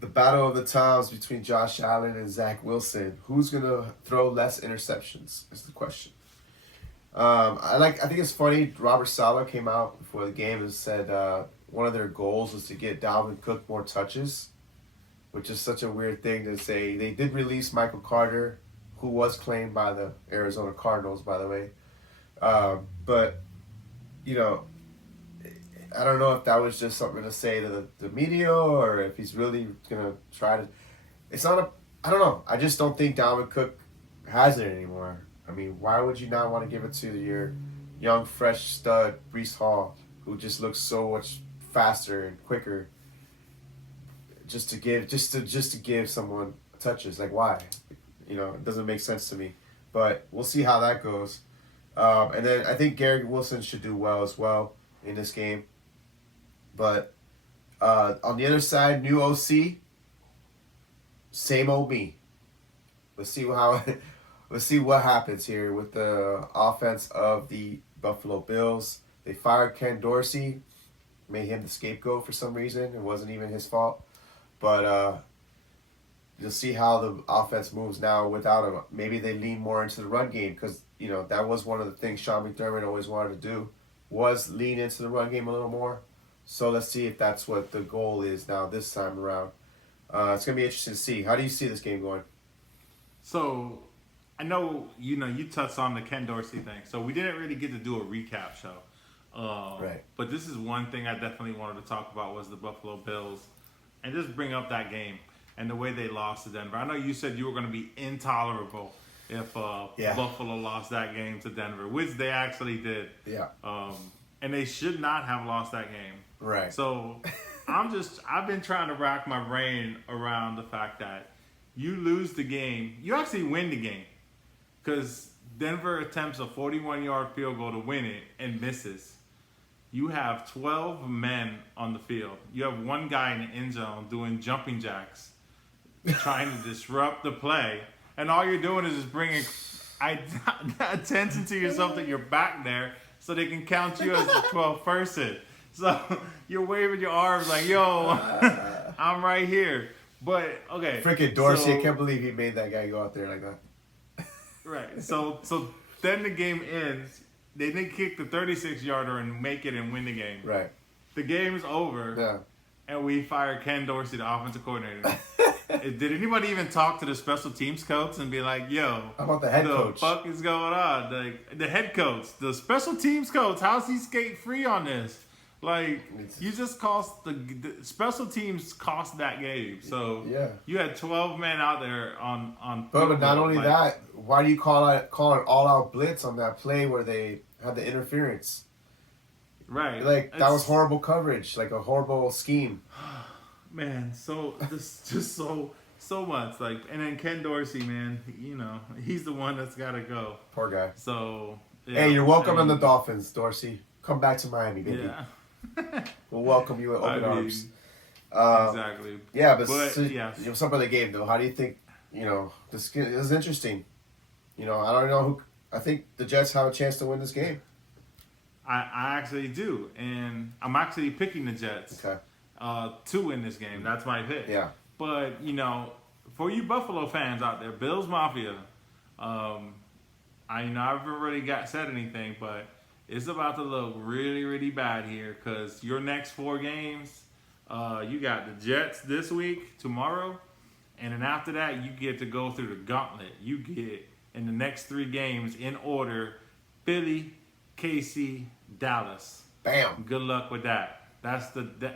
the battle of the Toms between Josh Allen and Zach Wilson. Who's gonna throw less interceptions? Is the question. I think it's funny. Robert Saleh came out before the game and said one of their goals was to get Dalvin Cook more touches, which is such a weird thing to say. They did release Michael Carter, who was claimed by the Arizona Cardinals, by the way. But I don't know if that was just something to say to the media or if he's really gonna try to. It's not a. I don't know. I just don't think Dalvin Cook has it anymore. I mean, why would you not want to give it to your young, fresh stud, Breece Hall, who just looks so much faster and quicker? Just to give someone touches, like why? It doesn't make sense to me. But we'll see how that goes. And then I think Garrett Wilson should do well as well in this game. But on the other side, new OC, same old me. Let's see Let's see what happens here with the offense of the Buffalo Bills. They fired Ken Dorsey, made him the scapegoat for some reason. It wasn't even his fault. But you'll see how the offense moves now without him. Maybe they lean more into the run game because, that was one of the things Sean McDermott always wanted to do, was lean into the run game a little more. So let's see if that's what the goal is now this time around. It's going to be interesting to see. How do you see this game going? So, I know, you touched on the Ken Dorsey thing. So, we didn't really get to do a recap show. Right. But this is one thing I definitely wanted to talk about was the Buffalo Bills. And just bring up that game and the way they lost to Denver. I know you said you were going to be intolerable if Buffalo lost that game to Denver, which they actually did. Yeah. And they should not have lost that game. Right. So, I've been trying to rack my brain around the fact that you lose the game. You actually win the game. Because Denver attempts a 41-yard field goal to win it and misses. You have 12 men on the field. You have one guy in the end zone doing jumping jacks, trying to disrupt the play. And all you're doing is just bringing attention to yourself that you're back there so they can count you as the 12th person. So you're waving your arms like, yo, I'm right here. But, okay. Freaking Dorsey, I can't believe he made that guy go out there like that. Right. So then the game ends. They didn't kick the 36-yarder and make it and win the game. Right. The game's over. Yeah. And we fire Ken Dorsey, the offensive coordinator. Did anybody even talk to the special teams coach and be like, yo, how about the head coach? The fuck is going on? Like, the head coach, the special teams coach, how's he skate free on this? Like, you just cost the special teams cost that game. So yeah. You had 12 men out there on. But not only that, why do you call an all-out blitz on that play where they had the interference? Right. Like, that was horrible coverage, like a horrible scheme. Man, so this just so much. Like, and then Ken Dorsey, man, he's the one that's got to go. Poor guy. So yeah, hey, you're welcome on the Dolphins, Dorsey. Come back to Miami, baby. Yeah. We'll welcome you with open arms. Exactly. Yeah, but yes. Some of the game though. How do you think? This is interesting. I don't know who. I think the Jets have a chance to win this game. I actually do, and I'm actually picking the Jets. Okay. To win this game. That's my pick. Yeah. But for you Buffalo fans out there, Bills Mafia, I haven't really said anything, but it's about to look really, really bad here because your next 4 games, you got the Jets this week, tomorrow, and then after that, you get to go through the gauntlet. You get, in the next 3 games, in order, Philly, KC, Dallas. Bam. Good luck with that.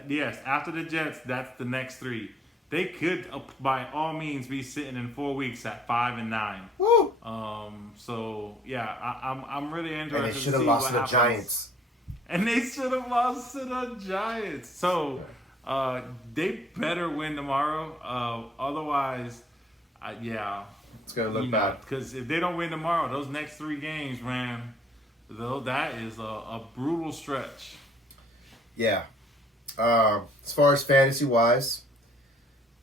Yes, after the Jets, that's the next 3. They could, by all means, be sitting in 4 weeks at 5-9. Woo! So yeah, I'm really interested. And they should have lost to the Giants. And they should have lost to the Giants. So they better win tomorrow. Otherwise, yeah. It's gonna look You know, bad. because if they don't win tomorrow, those next 3 games, man, though that is a brutal stretch. Yeah. As far as fantasy wise,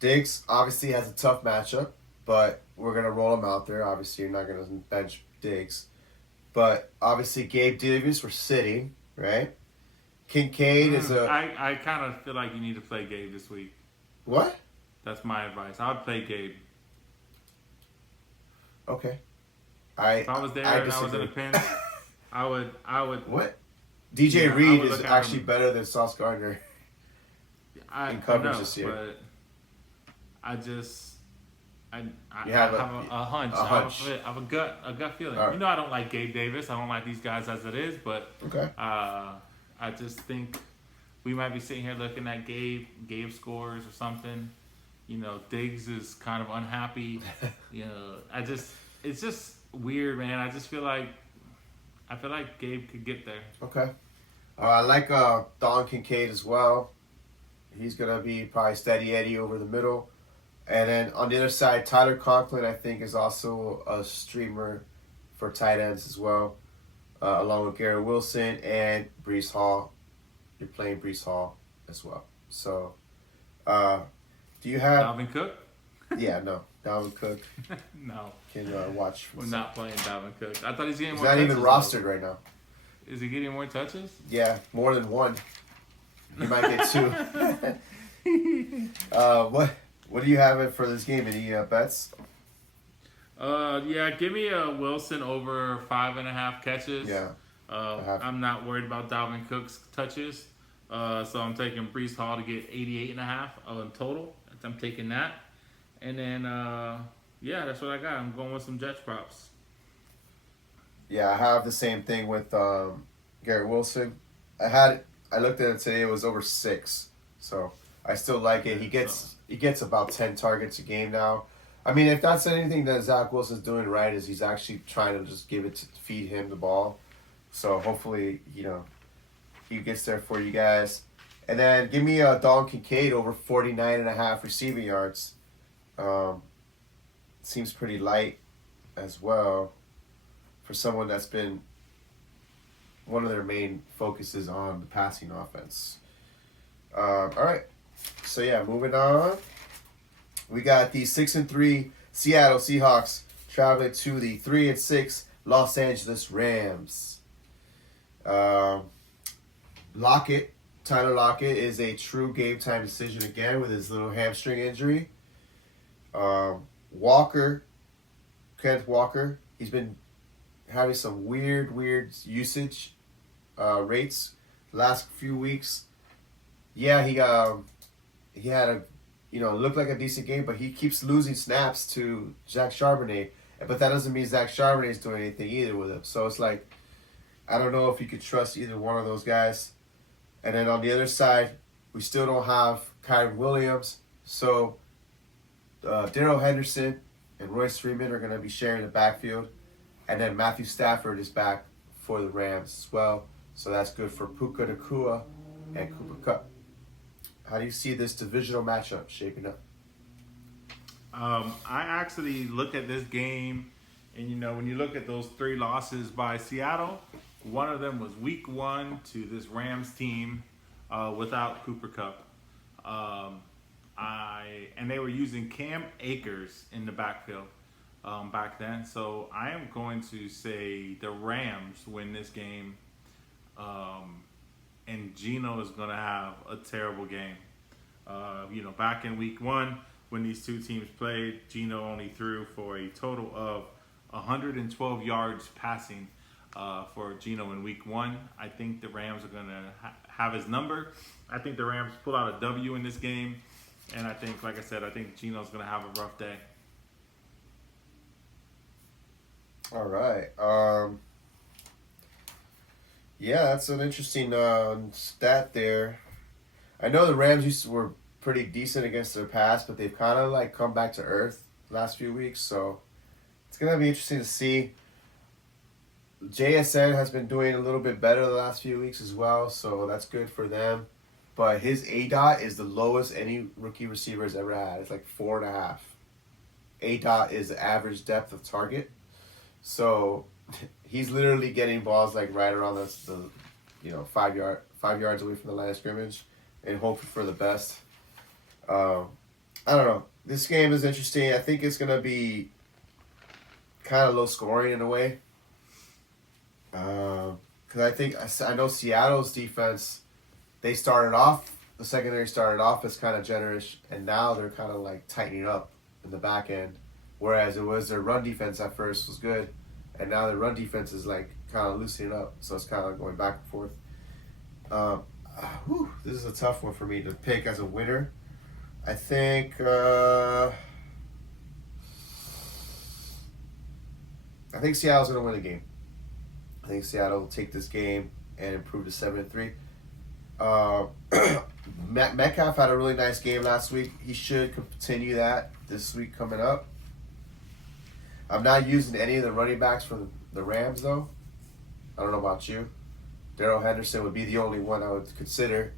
Diggs obviously has a tough matchup, but we're gonna roll him out there. Obviously, you're not gonna bench Diggs, but obviously Gabe Davis we're sitting, right? Kincaid is a I kind of feel like you need to play Gabe this week. what? That's my advice. I would play Gabe. Okay. If I was there I and I was in a disagree. pinch, I would. What? DJ Yeah, I Reed would is look at actually him. better than Sauce Gardner in I coverage know, this year. but I just You I have have a hunch. a hunch. I have a gut feeling. All right. You know, I don't like Gabe Davis. I don't like these guys as it is, but Okay. I just think we might be sitting here looking at Gabe scores or something. You know, Diggs is kind of unhappy. You know, it's just weird, man. I feel like Gabe could get there. Okay. I like Don Kincaid as well. He's gonna be probably steady Eddie over the middle. And then on the other side, Tyler Conklin, I think, is also a streamer for tight ends as well, along with Garrett Wilson and Brees Hall. You're playing Brees Hall as well. So, do you have? Dalvin Cook? Yeah, no. Dalvin Cook No, can watch. we're not playing Dalvin Cook. I thought he's getting He's more not touches. even rostered right now. Is he getting more touches? Yeah, more than one. He might get two. What do you have for this game? Any bets? Yeah, give me a Wilson over 5.5 catches. Yeah. I'm not worried about Dalvin Cook's touches. So I'm taking Brees Hall to get 88.5 in total. I'm taking that. And then, yeah, that's what I got. I'm going with some Jets props. Yeah, I have the same thing with Garrett Wilson. I looked at it today. It was over 6, so I still like it. He gets about 10 targets a game now. I mean, if that's anything that Zach Wilson's doing right, is he's actually trying to just feed him the ball. So hopefully, he gets there for you guys. And then give me Dalton Kincaid over 49.5 receiving yards. Seems pretty light as well for someone that's been one of their main focuses on the passing offense. All right. So, yeah, moving on. We got the 6-3 Seattle Seahawks traveling to the 3-6 Los Angeles Rams. Tyler Lockett is a true game time decision again with his little hamstring injury. Kenneth Walker, he's been having some weird usage rates the last few weeks. Yeah, he had a looked like a decent game, but he keeps losing snaps to Zach Charbonnet. But that doesn't mean Zach Charbonnet is doing anything either with him. So it's like, I don't know if you could trust either one of those guys. And then on the other side, we still don't have Kyron Williams. So Darrell Henderson and Royce Freeman are going to be sharing the backfield. And then Matthew Stafford is back for the Rams as well. So that's good for Puka Nacua and Cooper Kupp. How do you see this divisional matchup shaping up? I actually look at this game, and when you look at those 3 losses by Seattle, one of them was week 1 to this Rams team without Cooper Kupp. And they were using Cam Akers in the backfield back then. So I am going to say the Rams win this game. And Geno is going to have a terrible game. Back in week 1, when these two teams played, Geno only threw for a total of 112 yards passing for Geno in week 1. I think the Rams are going to have his number. I think the Rams pull out a W in this game. And I think, like I said, I think Geno's going to have a rough day. All right. Yeah, that's an interesting stat there. I know the Rams were pretty decent against their pass, but they've kind of come back to earth the last few weeks. So it's going to be interesting to see. JSN has been doing a little bit better the last few weeks as well, so that's good for them. But his ADOT is the lowest any rookie receiver has ever had. It's 4.5. A dot is the average depth of target. So he's literally getting balls like right around the 5 yards away from the line of scrimmage, and hoping for the best. I don't know. This game is interesting. I think it's gonna be kind of low scoring in a way. Because I know Seattle's defense, they started off, the secondary started off as kind of generous, and now they're kind of like tightening up in the back end. Whereas it was their run defense at first was good, and now their run defense is like kind of loosening up. So it's kind of going back and forth. This is a tough one for me to pick as a winner. I think Seattle's gonna win the game. I think Seattle will take this game and improve to 7-3. Metcalf had a really nice game last week. He should continue that this week coming up. I'm not using any of the running backs from the Rams though. I don't know about you. Darrell Henderson would be the only one I would consider.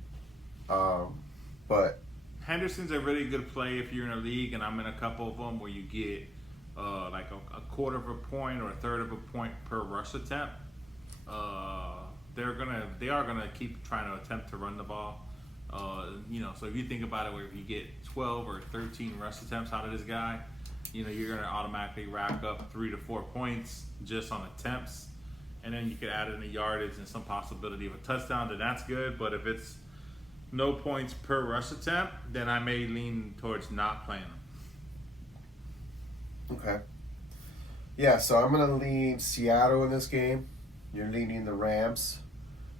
But Henderson's a really good play if you're in a league, and I'm in a couple of them where you get like a quarter of a point or a third of a point per rush attempt. They are gonna keep trying to attempt to run the ball. So if you think about it, where if you get 12 or 13 rush attempts out of this guy, you're gonna automatically rack up 3 to 4 points just on attempts, and then you could add in the yardage and some possibility of a touchdown. Then that's good. But if it's no points per rush attempt, then I may lean towards not playing them. Okay. Yeah, so I'm gonna lean Seattle in this game. You're leaning the Rams.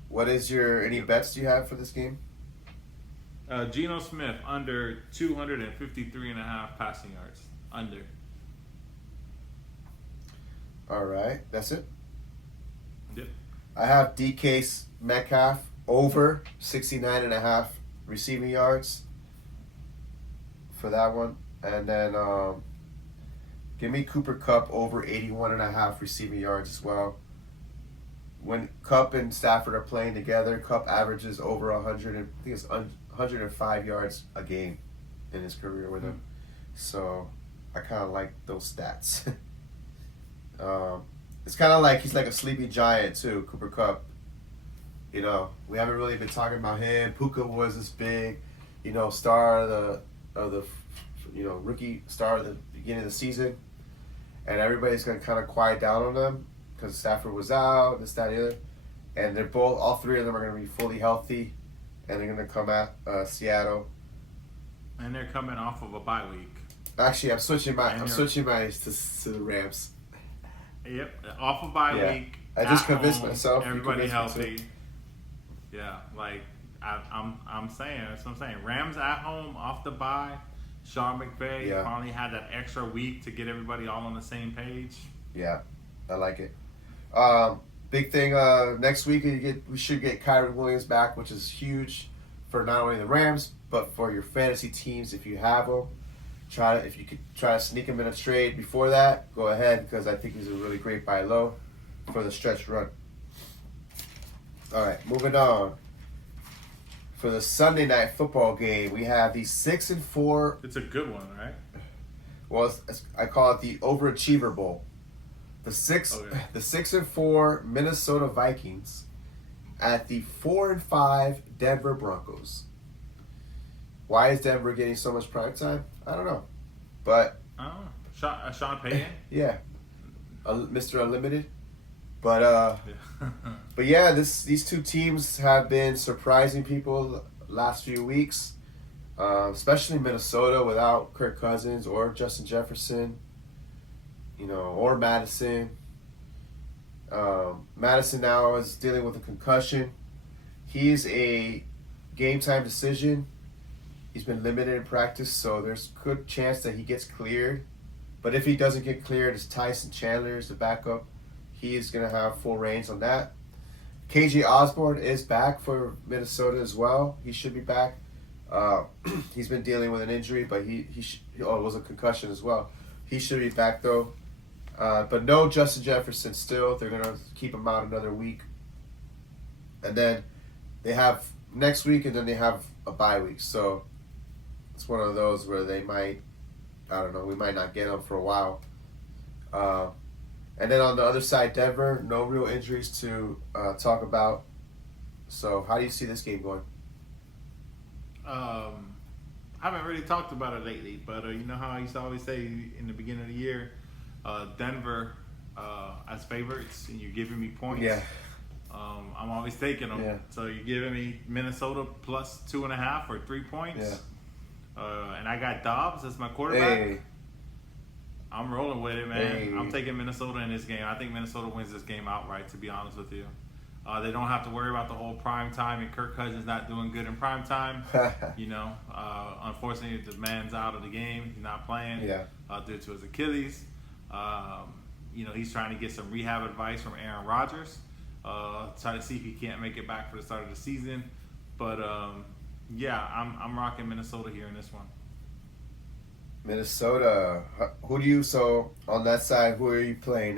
What is any bets do you have for this game? Geno Smith under 253.5 passing yards. Under. All right, that's it. Yep. I have DK Metcalf over 69.5 receiving yards for that one, and then give me Cooper Kupp over 81.5 receiving yards as well. When Kupp and Stafford are playing together, Kupp averages over 105 yards a game in his career with him. So I kind of like those stats. It's kind of like he's like a sleeping giant too, Cooper Kupp. We haven't really been talking about him. Puka was this big, star of the rookie star at the beginning of the season, and everybody's gonna kind of quiet down on them because Stafford was out, this, that, and the other, and all three of them are gonna be fully healthy, and they're gonna come at Seattle. And they're coming off of a bye week. Actually, I'm switching mine to the Rams. Yep, off of bye week. I just convinced myself. Everybody healthy. Yeah, like I'm saying, that's what I'm saying. Rams at home, off the bye. Sean McVay finally had that extra week to get everybody all on the same page. Yeah, I like it. Big thing next week, we should get Kyron Williams back, which is huge for not only the Rams but for your fantasy teams if you have them. If you could try to sneak him in a trade before that, go ahead, because I think he's a really great buy low for the stretch run. All right, moving on. For the Sunday night football game, we have the 6-4. It's a good one, right? Well, I call it the Overachiever Bowl. The 6-4 Minnesota Vikings at the 4-5 Denver Broncos. Why is Denver getting so much prime time? I don't know, but Sean Payton. Yeah, Mr. Unlimited. But yeah, these two teams have been surprising people last few weeks, especially Minnesota without Kirk Cousins or Justin Jefferson, or Madison. Madison now is dealing with a concussion. He's a game time decision. He's been limited in practice, so there's a good chance that he gets cleared. But if he doesn't get cleared, it's Tyson Chandler is the backup. He is going to have full reins on that. KJ Osborne is back for Minnesota as well. He should be back. He's been dealing with an injury, but it was a concussion as well. He should be back, though. But no Justin Jefferson still. They're going to keep him out another week. And then they have next week, and then they have a bye week. So it's one of those where they might I don't know. We might not get him for a while. Uh, and then on the other side, Denver, no real injuries to talk about. So how do you see this game going? I haven't really talked about it lately, but you know how I used to always say in the beginning of the year, Denver as favorites, and you're giving me points. Yeah. I'm always taking them. Yeah. So you're giving me Minnesota plus 2.5 or 3 points. Yeah. And I got Dobbs as my quarterback. Hey. I'm rolling with it, man. Hey. I'm taking Minnesota in this game. I think Minnesota wins this game outright, to be honest with you. They don't have to worry about the whole prime time and Kirk Cousins not doing good in prime time. Unfortunately, the man's out of the game. He's not playing due to his Achilles. He's trying to get some rehab advice from Aaron Rodgers. Try to see if he can't make it back for the start of the season. But, I'm rocking Minnesota here in this one. Minnesota. So on that side, who are you playing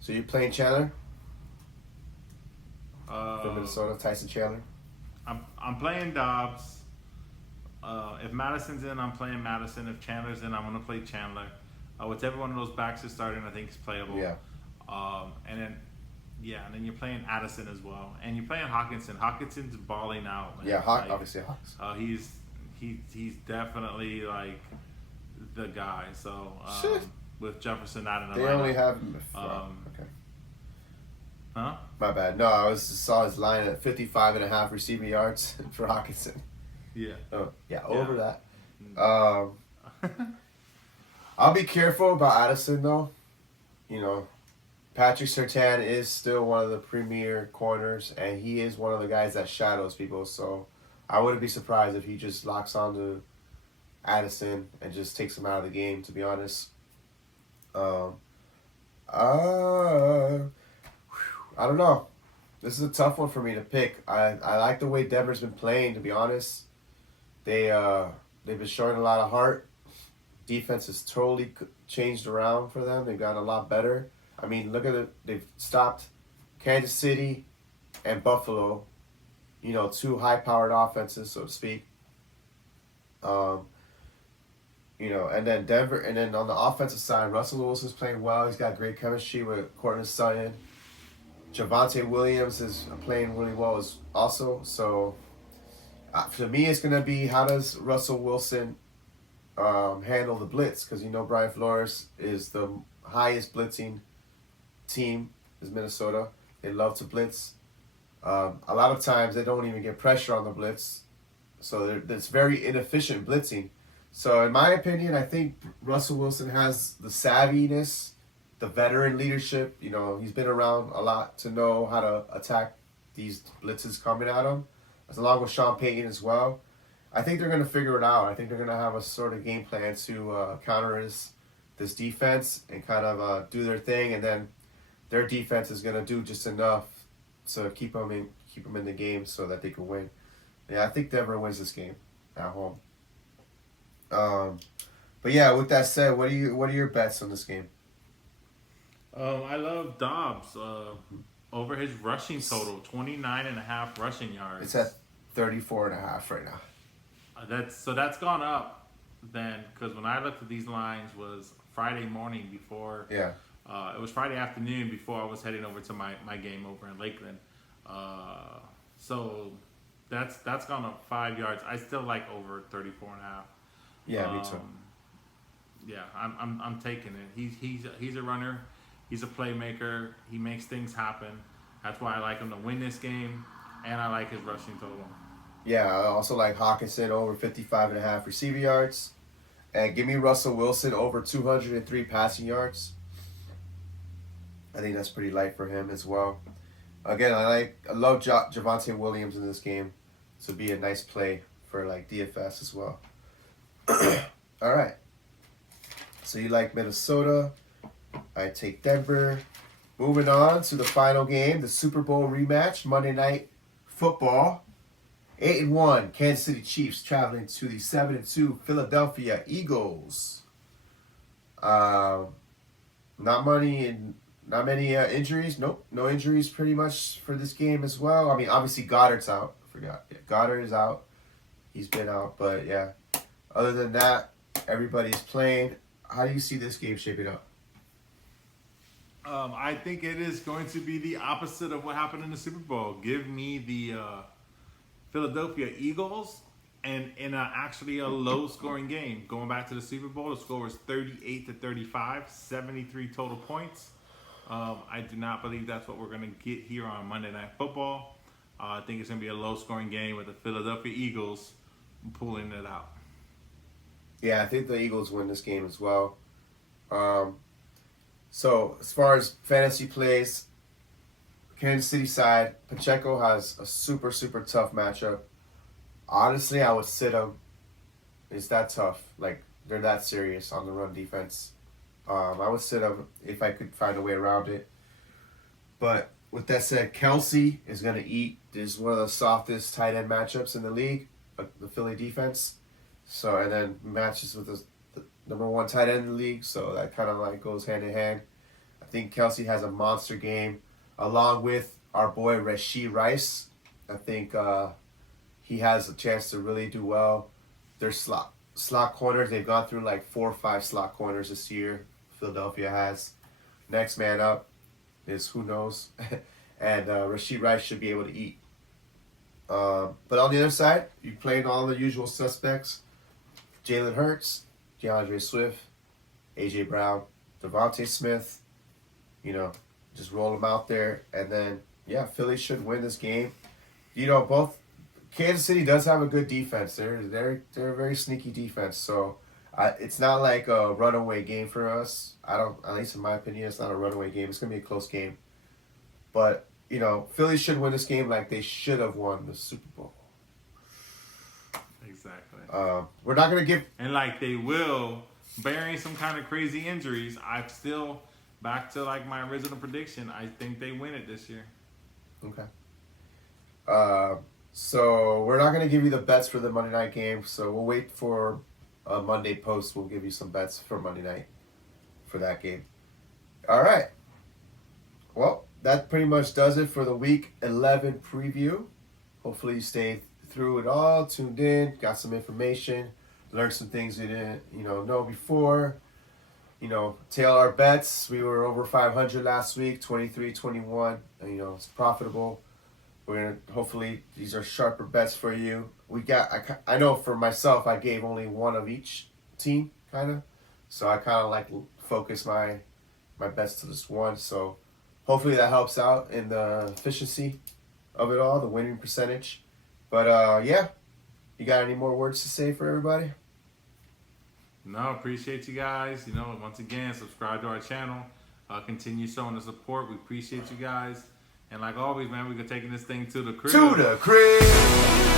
so you're playing Chandler? For Minnesota, Tyson Chandler. I'm playing Dobbs. If Madison's in, I'm playing Madison. If Chandler's in, I'm going to play Chandler. Whichever one of those backs is starting, I think is playable. Yeah. And then you're playing Addison as well, and you're playing Hawkinson. Hawkinson's balling out. Man. Yeah, obviously Hawks. He's definitely like the guy. So with Jefferson not in the they lineup, only have him. Okay. Huh? My bad. No, I saw his line at 55.5 receiving yards for Hawkinson. Yeah. Oh, yeah, over that. I'll be careful about Addison, though. Patrick Surtain is still one of the premier corners, and he is one of the guys that shadows people. So I wouldn't be surprised if he just locks onto Addison and just takes him out of the game, to be honest. I don't know. This is a tough one for me to pick. I like the way Denver's been playing, to be honest. They've been showing a lot of heart. Defense has totally changed around for them. They've gotten a lot better. I mean, look at it. They've stopped Kansas City and Buffalo, two high-powered offenses, so to speak. And then Denver, and then on the offensive side, Russell Wilson's playing well. He's got great chemistry with Courtland Sutton. Javonte Williams is playing really well also. So, for me, it's going to be how does Russell Wilson handle the blitz? Because Brian Flores is the highest blitzing team is Minnesota. They love to blitz. A lot of times they don't even get pressure on the blitz. So it's very inefficient blitzing. So in my opinion, I think Russell Wilson has the savviness, the veteran leadership. He's been around a lot to know how to attack these blitzes coming at him, along with Sean Payton as well. I think they're going to figure it out. I think they're going to have a sort of game plan to counter this defense and kind of do their thing, and then their defense is going to do just enough to keep them in the game so that they can win. Yeah, I think Denver wins this game at home. But yeah, with that said, what are your bets on this game? I love Dobbs over his rushing total, 29.5 rushing yards. It's at 34.5 right now. That's gone up then, because when I looked at these lines was Friday morning before. Yeah. It was Friday afternoon before I was heading over to my game over in Lakeland. So that's gone up 5 yards. I still like over 34.5. Yeah, me too. Yeah, I'm taking it. He's a runner. He's a playmaker. He makes things happen. That's why I like him to win this game, and I like his rushing total. Yeah, I also like Hawkinson over 55.5 receiving yards. And give me Russell Wilson over 203 passing yards. I think that's pretty light for him as well. Again, I love Javonte Williams in this game. So be a nice play for DFS as well. All right. So you like Minnesota. I take Denver. Moving on to the final game, the Super Bowl rematch, Monday Night Football. 8-1 Kansas City Chiefs traveling to the 7-2 Philadelphia Eagles. Not many injuries. Nope, no injuries pretty much for this game as well. I mean, obviously Goddard's out. I forgot. Yeah, Goddard is out. He's been out, but yeah. Other than that, Everybody's playing. How do you see this game shaping up? I think it is going to be the opposite of what happened in the Super Bowl. Give me the Philadelphia Eagles, and in actually a low-scoring game. Going back to the Super Bowl, the score was 38-35, 73 total points. I do not believe that's what we're going to get here on Monday Night Football. I think it's going to be a low-scoring game with the Philadelphia Eagles pulling it out. Yeah, I think the Eagles win this game as well. So as far as fantasy plays, Kansas City side, Pacheco has a super, super tough matchup. Honestly, I would sit him. It's that tough. Like, they're that serious on the run defense. I would sit him if I could find a way around it. But with that said, Kelsey is going to eat. This is one of the softest tight end matchups in the league, the Philly defense. So, and then matches with the number one tight end in the league. So that kind of like goes hand in hand. I think Kelsey has a monster game along with our boy Rashee Rice. I think he has a chance to really do well. Their slot corners, they've gone through like 4 or 5 slot corners this year. Philadelphia has. Next man up is who knows. And Rashee Rice should be able to eat. But on the other side, you're playing all the usual suspects. Jalen Hurts, DeAndre Swift, A.J. Brown, Devontae Smith. You know, just roll them out there. And then, yeah, Philly should win this game. You know, both Kansas City does have a good defense. They're a very sneaky defense. So it's not like a runaway game for us. At least in my opinion, it's not a runaway game. It's gonna be a close game. But you know, Philly should win this game like they should have won the Super Bowl. Exactly. We're not gonna give. And like they will, bearing some kind of crazy injuries, I'm still back to like my original prediction. I think they win it this year. Okay. So we're not going to give you the bets for the Monday night game. So we'll wait for a Monday post. We'll give you some bets for Monday night for that game. All right. Well, that pretty much does it for the Week 11 preview. Hopefully you stayed through it all, tuned in, got some information, learned some things you didn't know before. Tail our bets. We were over 500 last week, 23-21. It's profitable. We're going to, hopefully, these are sharper bets for you. I know for myself, I gave only one of each team, kind of. So I kind of like focus my bets to this one. So hopefully that helps out in the efficiency of it all, the winning percentage. But yeah, you got any more words to say for everybody? No, appreciate you guys. Once again, subscribe to our channel. Continue showing the support. We appreciate you guys. And like always, man, we're taking this thing to the crib. To the crib!